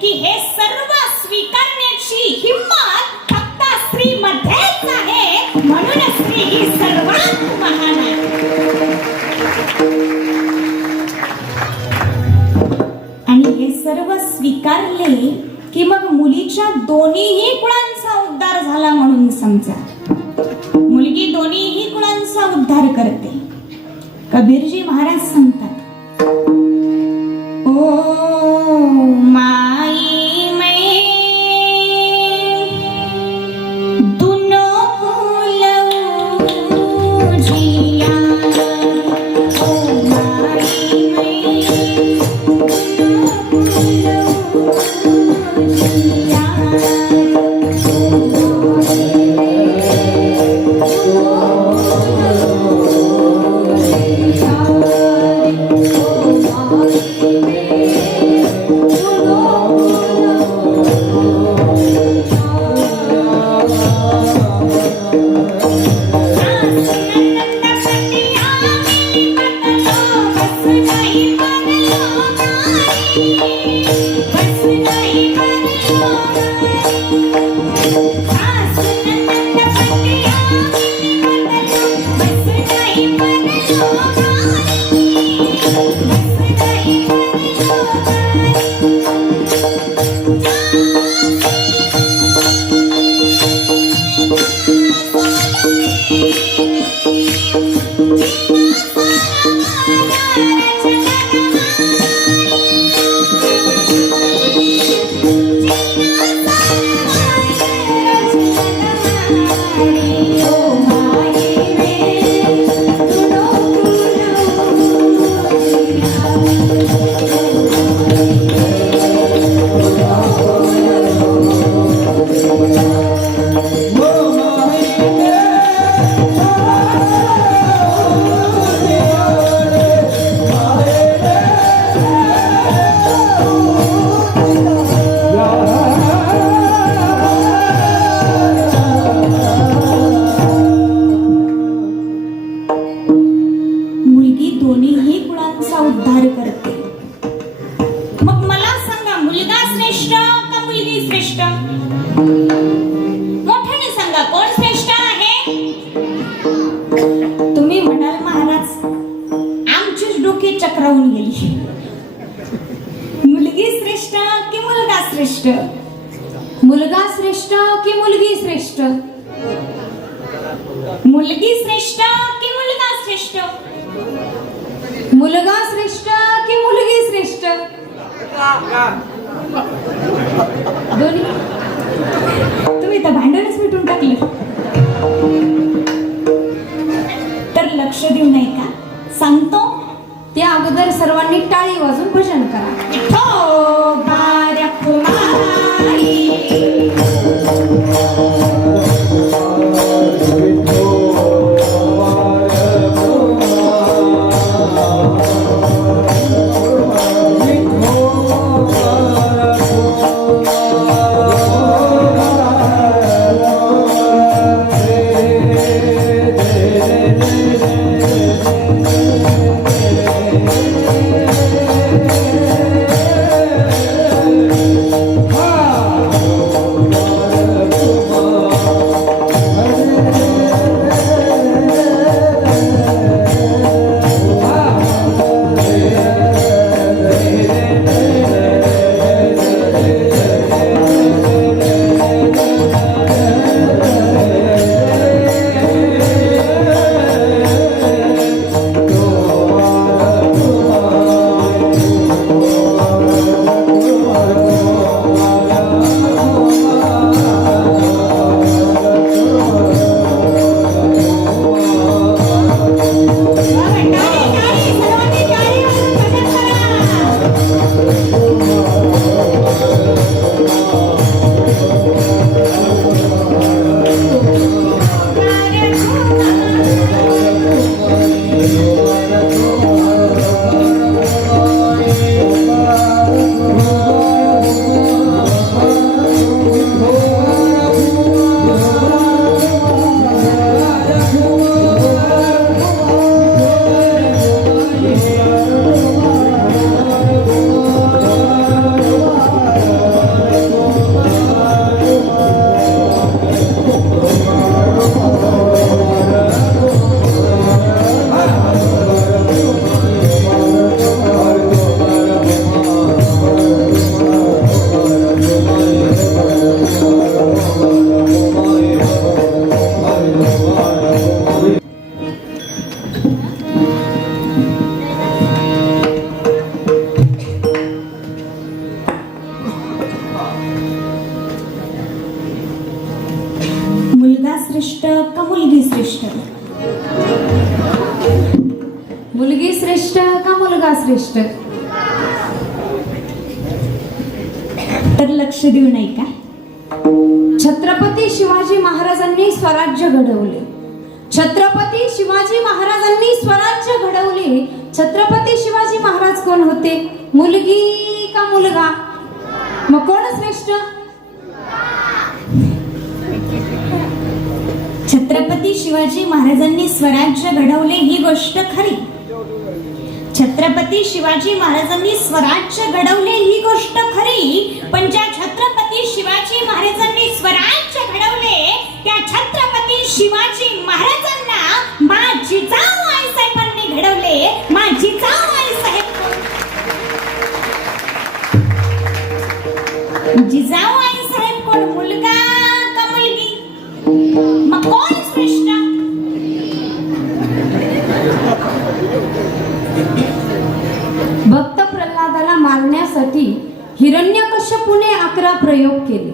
की हे सर्व स्वीकारण्याची हिम्मत फक्त स्त्रीमध्येच आहे, म्हणून स्त्री ही सर्वात महान आहे. आणि हे सर्व स्वीकारले की मग मुलीच्या दोन्हीही गुणांचा उद्धार झाला म्हणून समजा. मुलगी दोन्हीही गुणांचा उद्धार करते. कबीरजी महाराज सांगतात, ओ माई मै दुनो फूलऊ जिया, ओ माई मै दुनो फूलऊ जिया, मुलगी दोन्हीही गुणांचा उद्धार करते. मग मला सांगा, मुलगा श्रेष्ठ का मुलगी श्रेष्ठ? मोठ्याने सांगा, कोण श्रेष्ठ आहे? तुम्ही म्हणाल, महाराज आमचीच डोके चक्रावून गेली. मुलगी श्रेष्ठ की मुलगा श्रेष्ठ? मुलगा श्रेष्ठ की मुलगी श्रेष्ठ? मुलगी श्रेष्ठ की मुलगा श्रेष्ठ? मुलगा श्रेष्ठ की मुलगी श्रेष्ठ? दोन्ही. तुम्ही तर भांडणच मिटून टाकले. तर लक्ष देऊ नये का? सांगतो. त्या अगोदर सर्वांनी टाळी वाजून भजन करा. विठोबा रखुमाई. मुलगा श्रेष्ठ का मुलगी श्रेष्ठ? मुलगी श्रेष्ठ का मुलगा श्रेष्ठ? तर लक्ष देऊ नये का? छत्रपती शिवाजी महाराजांनी स्वराज्य घडवले. छत्रपती शिवाजी महाराजांनी स्वराज्य घडवले. छत्रपती शिवाजी महाराज कोण होते? मुलगी का मुलगा? मग कोण श्रेष्ठ? छत्रपती शिवाजी महाराजांनी स्वराज्य घडवले ही गोष्ट खरी. छत्रपती शिवाजी महाराजांनी स्वराज्य घडवले ही गोष्ट खरी. पण ज्या छत्रपती शिवाजी महाराजांनी स्वराज्य घडवले त्या छत्रपती शिवाजी महाराजांना माझी जाऊ आई साहेबांनी घडवले. माझी जाऊ आई साहेब जिजाऊ आई साहेब कोण? मुलगा का मुलगी? मग कोण श्रेष्ठ? प्रल्हादाला प्रयोग केले,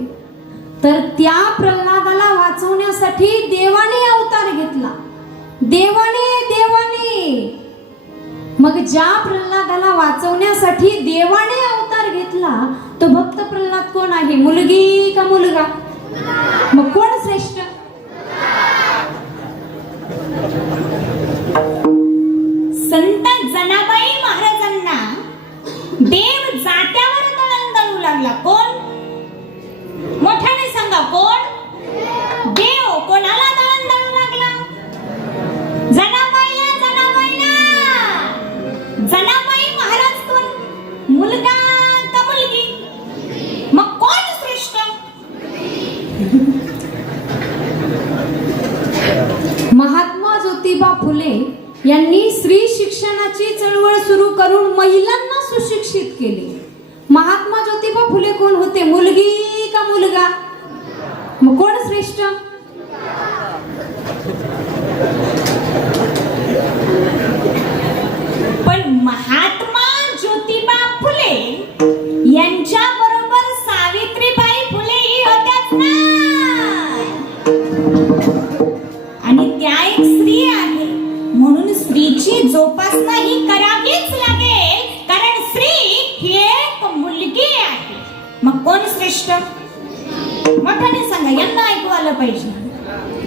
तर त्या प्रल्हादाला वाचवण्यासाठी देवाने अवतार घेतला. देवाने मग ज्या प्रल्हादाला वाचवण्यासाठी देवाने अवतार घेतला तो भक्त प्रल्हाद कोण आहे? मुलगी का मुलगा? मग कोण श्रेष्ठ? संत जनाबाई महाराजांना देव जात्यावर दळण लागला. कोण? मोठ्याने सांगा, कोण? देव कोणाला दळण लागला? जनाबाईला. जनाबाई महाराज कोण? मुलगा का मुलगी? मग कोण श्रेष्ठ? महात्मा ज्योतिबा फुले यांनी स्त्री शिक्षणाची चळवळ सुरू करून महिलांना सुशिक्षित केले. महात्मा ज्योतिबा फुले कोण होते? मुलगी का मुलगा? मग कोण श्रेष्ठ? पण महात्मा ज्योतिबा फुले यांच्या बरोबर सावित्रीबाई फुले ही होत्याच ना. आणि त्या एक स्त्री आहे म्हणून स्त्रीची जोपासना ही करावीच लागेल, कारण स्त्री ही एक मुलगी आहे. मग कोण श्रेष्ठ? मोठ्याने सांगा, यांना ऐकू आलं पाहिजे.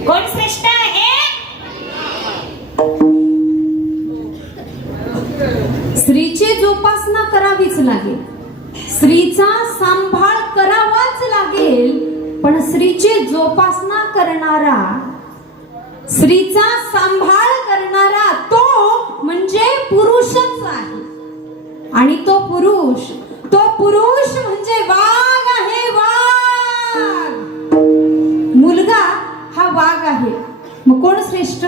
कोण श्रेष्ठ आहे? स्त्रीची जोपासना करावीच लागेल, स्त्रीचा सांभाळ करावाच लागेल. पण स्त्रीची जोपासना करणारा, स्त्रीचा सांभाळ करणारा तो म्हणजे पुरुषच आहे. आणि तो पुरुष म्हणजे वाघ आहे. वाघ, मुलगा हा वाघ आहे. मग कोण श्रेष्ठ?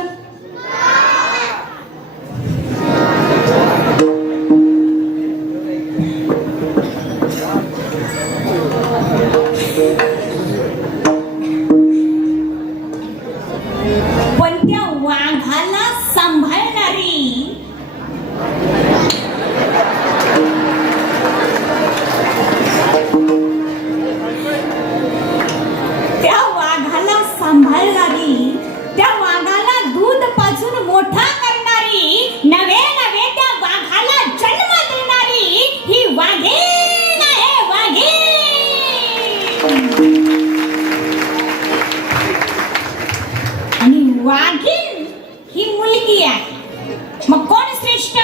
पण त्या वाघाला सांभाळणारी त्या वाघाला दूध पाजून मोठा करणारी, नवे त्या वाघाला जन्म देणारी ही वाघीण आहे. आणि वाघीण ही मुलगी आहे. मग कोण श्रेष्ठ?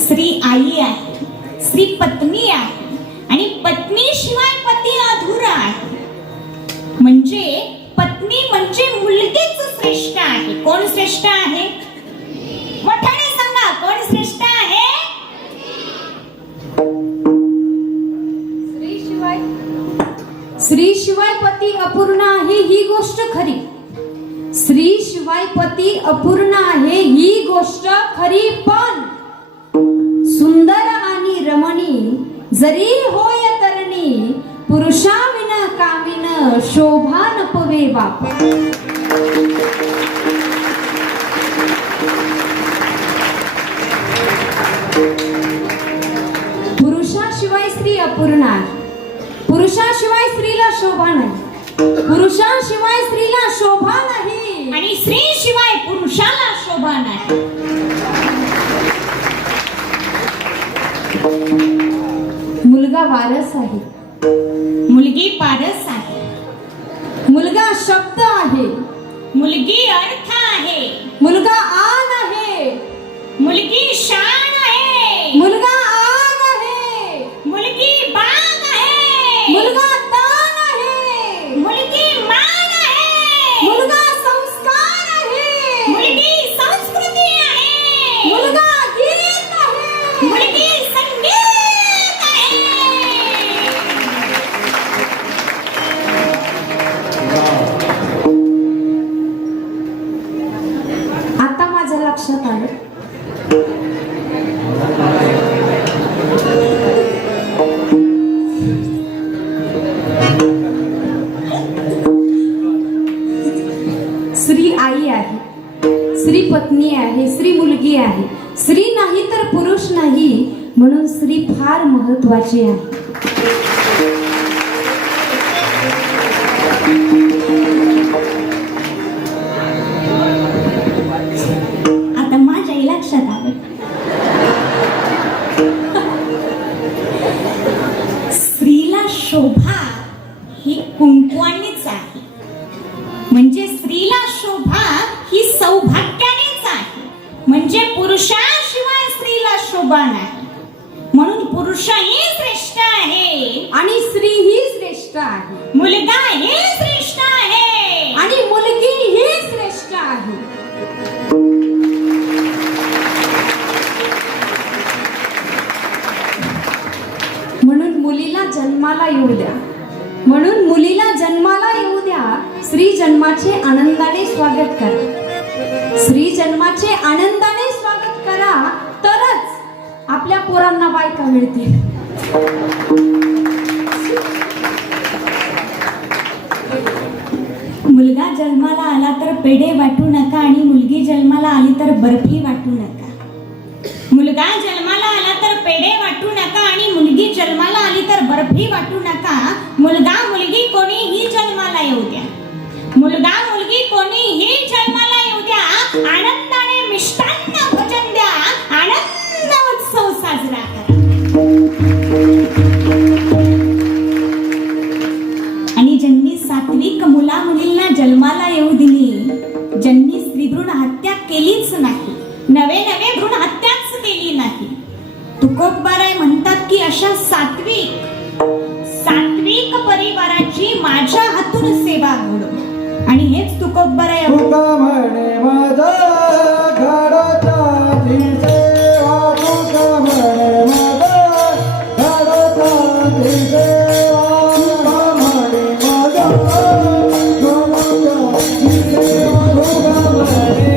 स्त्री आई आहे, स्त्री पत्नी आहे, आणि पत्नी शिवाय पती अधुरा आहे. म्हणजे पत्नी म्हणजे मुलगीच श्रेष्ठ आहे. कोण श्रेष्ठ आहे? मोठ्याने सांगा, कोण श्रेष्ठ आहे? स्त्री शिवाय पती अपूर्ण आहे ही गोष्ट खरी. स्त्री शिवाय पती अपूर्ण आहे ही गोष्ट खरी. पण सुंदर आणि रमणी जरी होय तरणी, पुरुषाविन कामिन शोभा नपवे बाप. पुरुषाशिवाय स्त्री अपूर्ण आहे. पुरुषाशिवाय स्त्रीला शोभा नाही. पुरुषाशिवाय स्त्रीला शोभा नाही. आणि स्त्री शिवाय पुरुषाला शोभा नाही. मुलगा वारस आहे, मुलगी पारस आहे. मुलगा शब्द आहे, मुलगी अर्थ आहे. मुलगा आन आहे, मुलगी शान आहे. मुलगा आग आहे, मुलगी बाग आहे. मुलगा दान आहे, मुलगी मान आहे. मुलगा संस्कार आहे, मुलगी संस्कृती आहे. मुलगा गीत आहे, मुलगी संगीत आहे. आता माझ्या लक्षात आलं, स्त्री आई आहे, स्त्री पत्नी आहे, स्त्री मुलगी आहे. स्त्री नाही पुरुष नाही, म्हणून स्त्री फार महत्वाची आहे. आता माझ्याही लक्षात आलं. स्त्रीला शोभा ही कुंकवानीच आहे, म्हणजे स्त्रीला शोभा ही सौभाग्यानेच आहे, म्हणजे पुरुषाशिवाय स्त्रीला शोभा नाही. म्हणून पुरुषही श्रेष्ठ आहे आणि स्त्री ही श्रेष्ठ आहे, मुलगा ही श्रेष्ठ आहे आणि मुलगी ही श्रेष्ठ आहे. म्हणून मुलीला जन्माला येऊ द्या, म्हणून मुलीला जन्माला येऊ द्या. स्त्री जन्माचे आनंदाने स्वागत करा, स्त्री जन्माचे आनंदाने स्वागत करा, तरच आपल्या पोरांना बायका मिळतील. मुलगा जन्माला आला तर पेढे वाटू नका आणि मुलगी जन्माला आली तर बर्फी वाटू नका. मुलगा जन्माला आला तर पेढे वाटू नका आणि मुलगी जन्माला आली तर बर्फी वाटू नका. मुलगा मुलगी कोणीही जन्माला येऊ द्या, मुलगा मुलगी कोणीही जन्माला येऊ द्या, आनंदाने मिष्टान्न भोजन द्या, आनंद उत्सव साजरा करा. आणि ज्यांनी सात्विक मुला मुलींना जन्माला येऊ दिली, ज्यांनी स्त्रीभ्रूण हत्या केलीच नाही, नवे नवे भ्रूण हत्याच केली नाही, तुकोबाराय म्हणतात की अशा सात्विक परिवाराची माझ्या हातून सेवा घडो. आणि हेच तुकोबाराय तुका म्हणे माझा घडाचा सेवा, तुका म्हणे माझा घडाचा सेवा, तुका म्हणे माझा घडाचा सेवा, तुका म्हणे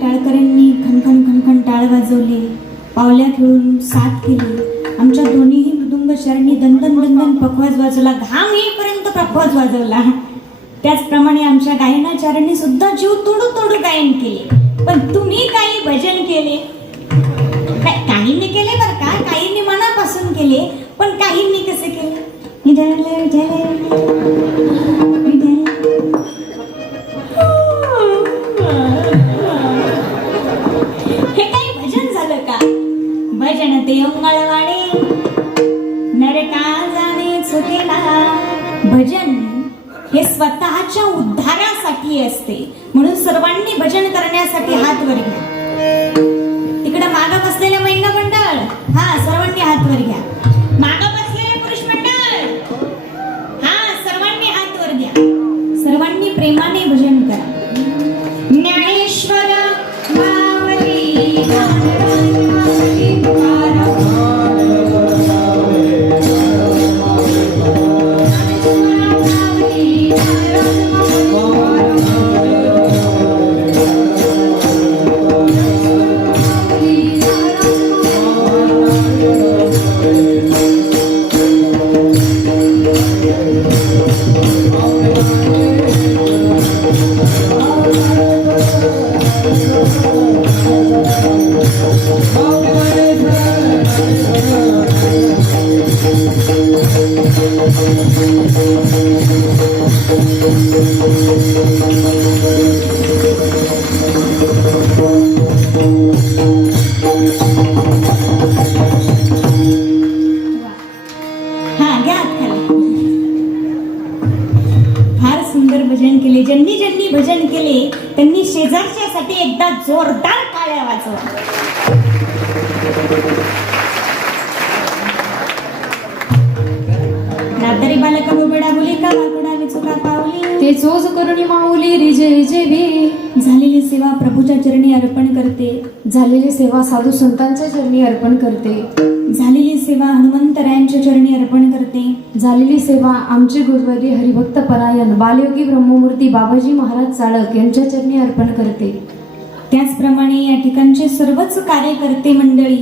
टाळकऱ्यांनी खणखण खणखण टाळ वाजवले, पावल्या खेळून साथ केली. आमच्या दोन्हीही मृदुंग चरणी दंदन दंदन पखवाज वाजवला, घाम येईपर्यंत पखवाज वाजवला. त्याचप्रमाणे आमच्या गायनाचार्यांनी सुद्धा जीव तोडू तोडू गायन केले. पण तुम्ही काही भजन केले, काहींनी केले बरं का, काहींनी मनापासून केले. पण काहींनी कसे केले, हे काही भजन झालं का? भजन ते अंगळवाडे नरका जाणे चुकेला. भजन हे स्वतःच्या उद्धारासाठी असते. म्हणून सर्वांनी भजन करण्यासाठी हात वर घ्या. तिकडे मागं बसलेले महिला मंडळ, हा सर्वांनी हात वर घ्या. मागं बसलेले पुरुष मंडळ, हा सर्वांनी हात वर घ्या. सर्वांनी प्रेमाने भजन करा. ज्ञानेश्वर मावली मावली ज्यांनी भजन केले त्यांनी शेजारच्यासाठी एकदा जोरदार टाळ्या वाजवा. रात्री बालका बोबडा बोली का वाकडा विचुका पावली, ते चोज करुणी माऊली रिजे जेवी. झालेली सेवा प्रभूच्या चरणी अर्पण करते, झालेली सेवा साधू संतांच्या चरणी अर्पण करते, झालेली सेवा हनुमंतरायांच्या चरणी अर्पण करते, झालेली सेवा आमचे गुरुवर्य हरिभक्त परायण बालयोगी ब्रह्ममूर्ती बाबाजी महाराज चाळक यांच्या चरणी अर्पण करते. त्याचप्रमाणे या ठिकाणचे सर्वच कार्यकर्ते मंडळी,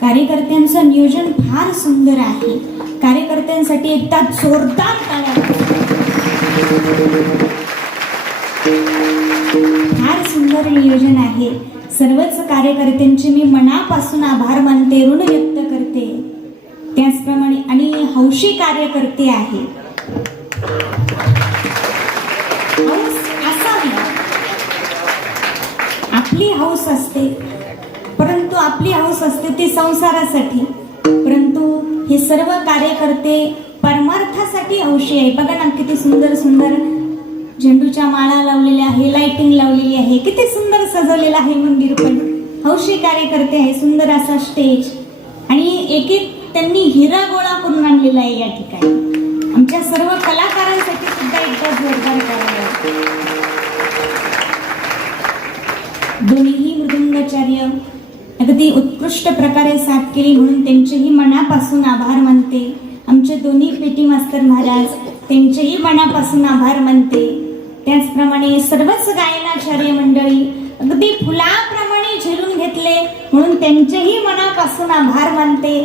कार्यकर्त्यांचं नियोजन फार सुंदर आहे. कार्यकर्त्यांसाठी एकदा जोरदार टाळ्या. फार सुंदर नियोजन आहे. सर्वच कार्यकर्त्यांचे मी मनापासून आभार मानते, ऋण व्यक्त करते. त्याचप्रमाणे आणि हौशी कार्यकर्ते आहे. हौस असावी, आपली हौस असते, परंतु आपली हौस असते ती संसारासाठी. परंतु हे सर्व कार्यकर्ते परमार्थासाठी हौशी आहे. बघा ना किती सुंदर सुंदर झेंडूच्या माळा लावलेल्या आहे, लाइटिंग लावलेली आहे, किती सुंदर सजवलेलं आहे मंदिर. पण हौशी कार्यकर्ते आहे. सुंदर असा स्टेज आणि एक एक त्यांनी हिरा गोळा करून आणलेला आहे या ठिकाणी. आमच्या सर्व कलाकारांसाठी सुद्धा एकदा जोरदार करायला. दोन्हीही मृदुंगाचार्य अगदी उत्कृष्ट प्रकारे साथ केली म्हणून त्यांचेही मनापासून आभार मानते. आमचे दोन्ही पेटी मास्तर महाराज त्यांचेही मनापासून आभार मानते. त्याचप्रमाणे सर्वच गायनाचार्य मंडळी अगदी फुलाप्रमाणे झेलून घेतले म्हणून त्यांचेही मनापासून आभार मानते.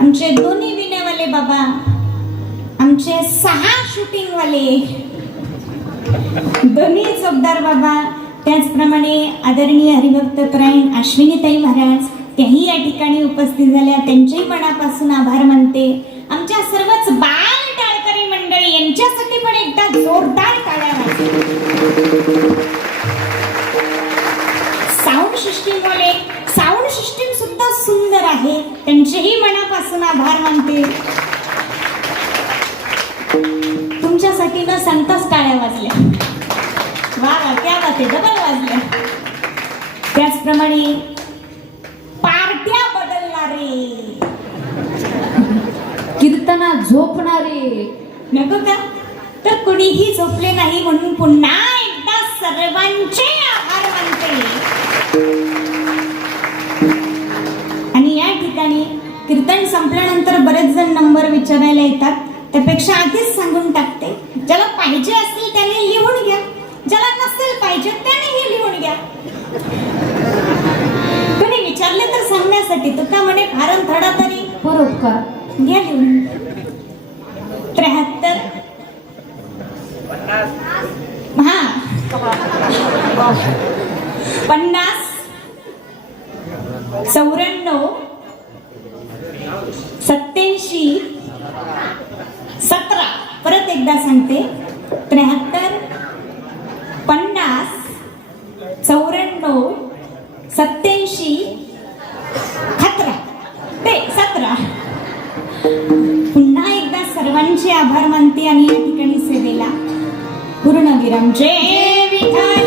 आमचे दोन्ही विनेवाले बाबा, आमचे 6 शूटिंगवाले दोन्ही चौकदार बाबा, त्याचप्रमाणे आदरणीय हरिभक्त परायण अश्विनीताई महाराज त्याही या ठिकाणी उपस्थित झाल्या. त्यांचेही मनापासून आभार मानते. आमच्या सर्वच बाल टाळकरी मंडळी यांच्यासाठी पण एकदा जोरदार टाळ्या वाजवा. सिस्टीमवाले साऊंड सिस्टीम सुद्धा सुंदर आहे, त्यांचेही मनापासून आभार मानते. तुमच्यासाठी न सांगताच टाळ्या वाजल्या. वा वा, त्या वाते डबल वाजल्या. त्याचप्रमाणे पार्ट्या बदलणारे, कीर्तनात झोपणारे नको का? तर कुणीही झोपले नाही म्हणून पुन्हा एकदा सर्वांचे आभार मानते. आणि या ठिकाणी कीर्तन संपल्यानंतर बरेच जण नंबर विचारायला येतात, त्यापेक्षा आधीच सांगून टाकते, ज्याला पाहिजे असेल त्याने लिहून घ्या, ज्याला नसेल पाहिजे त्यानेही लिहून घ्या. कोणी विचारले तर सांगण्यासाठी, तुका म्हणे फारम थोडा तरी परोपकार. घ्या लिहून. 73 हा 50 94 87 17. परत एकदा सांगते, 73 50 94 87 17. पुन्हा एकदा सर्वांचे आभार मानते आणि या ठिकाणी सेवेला पूर्ण विराम. जय विठ्ठल.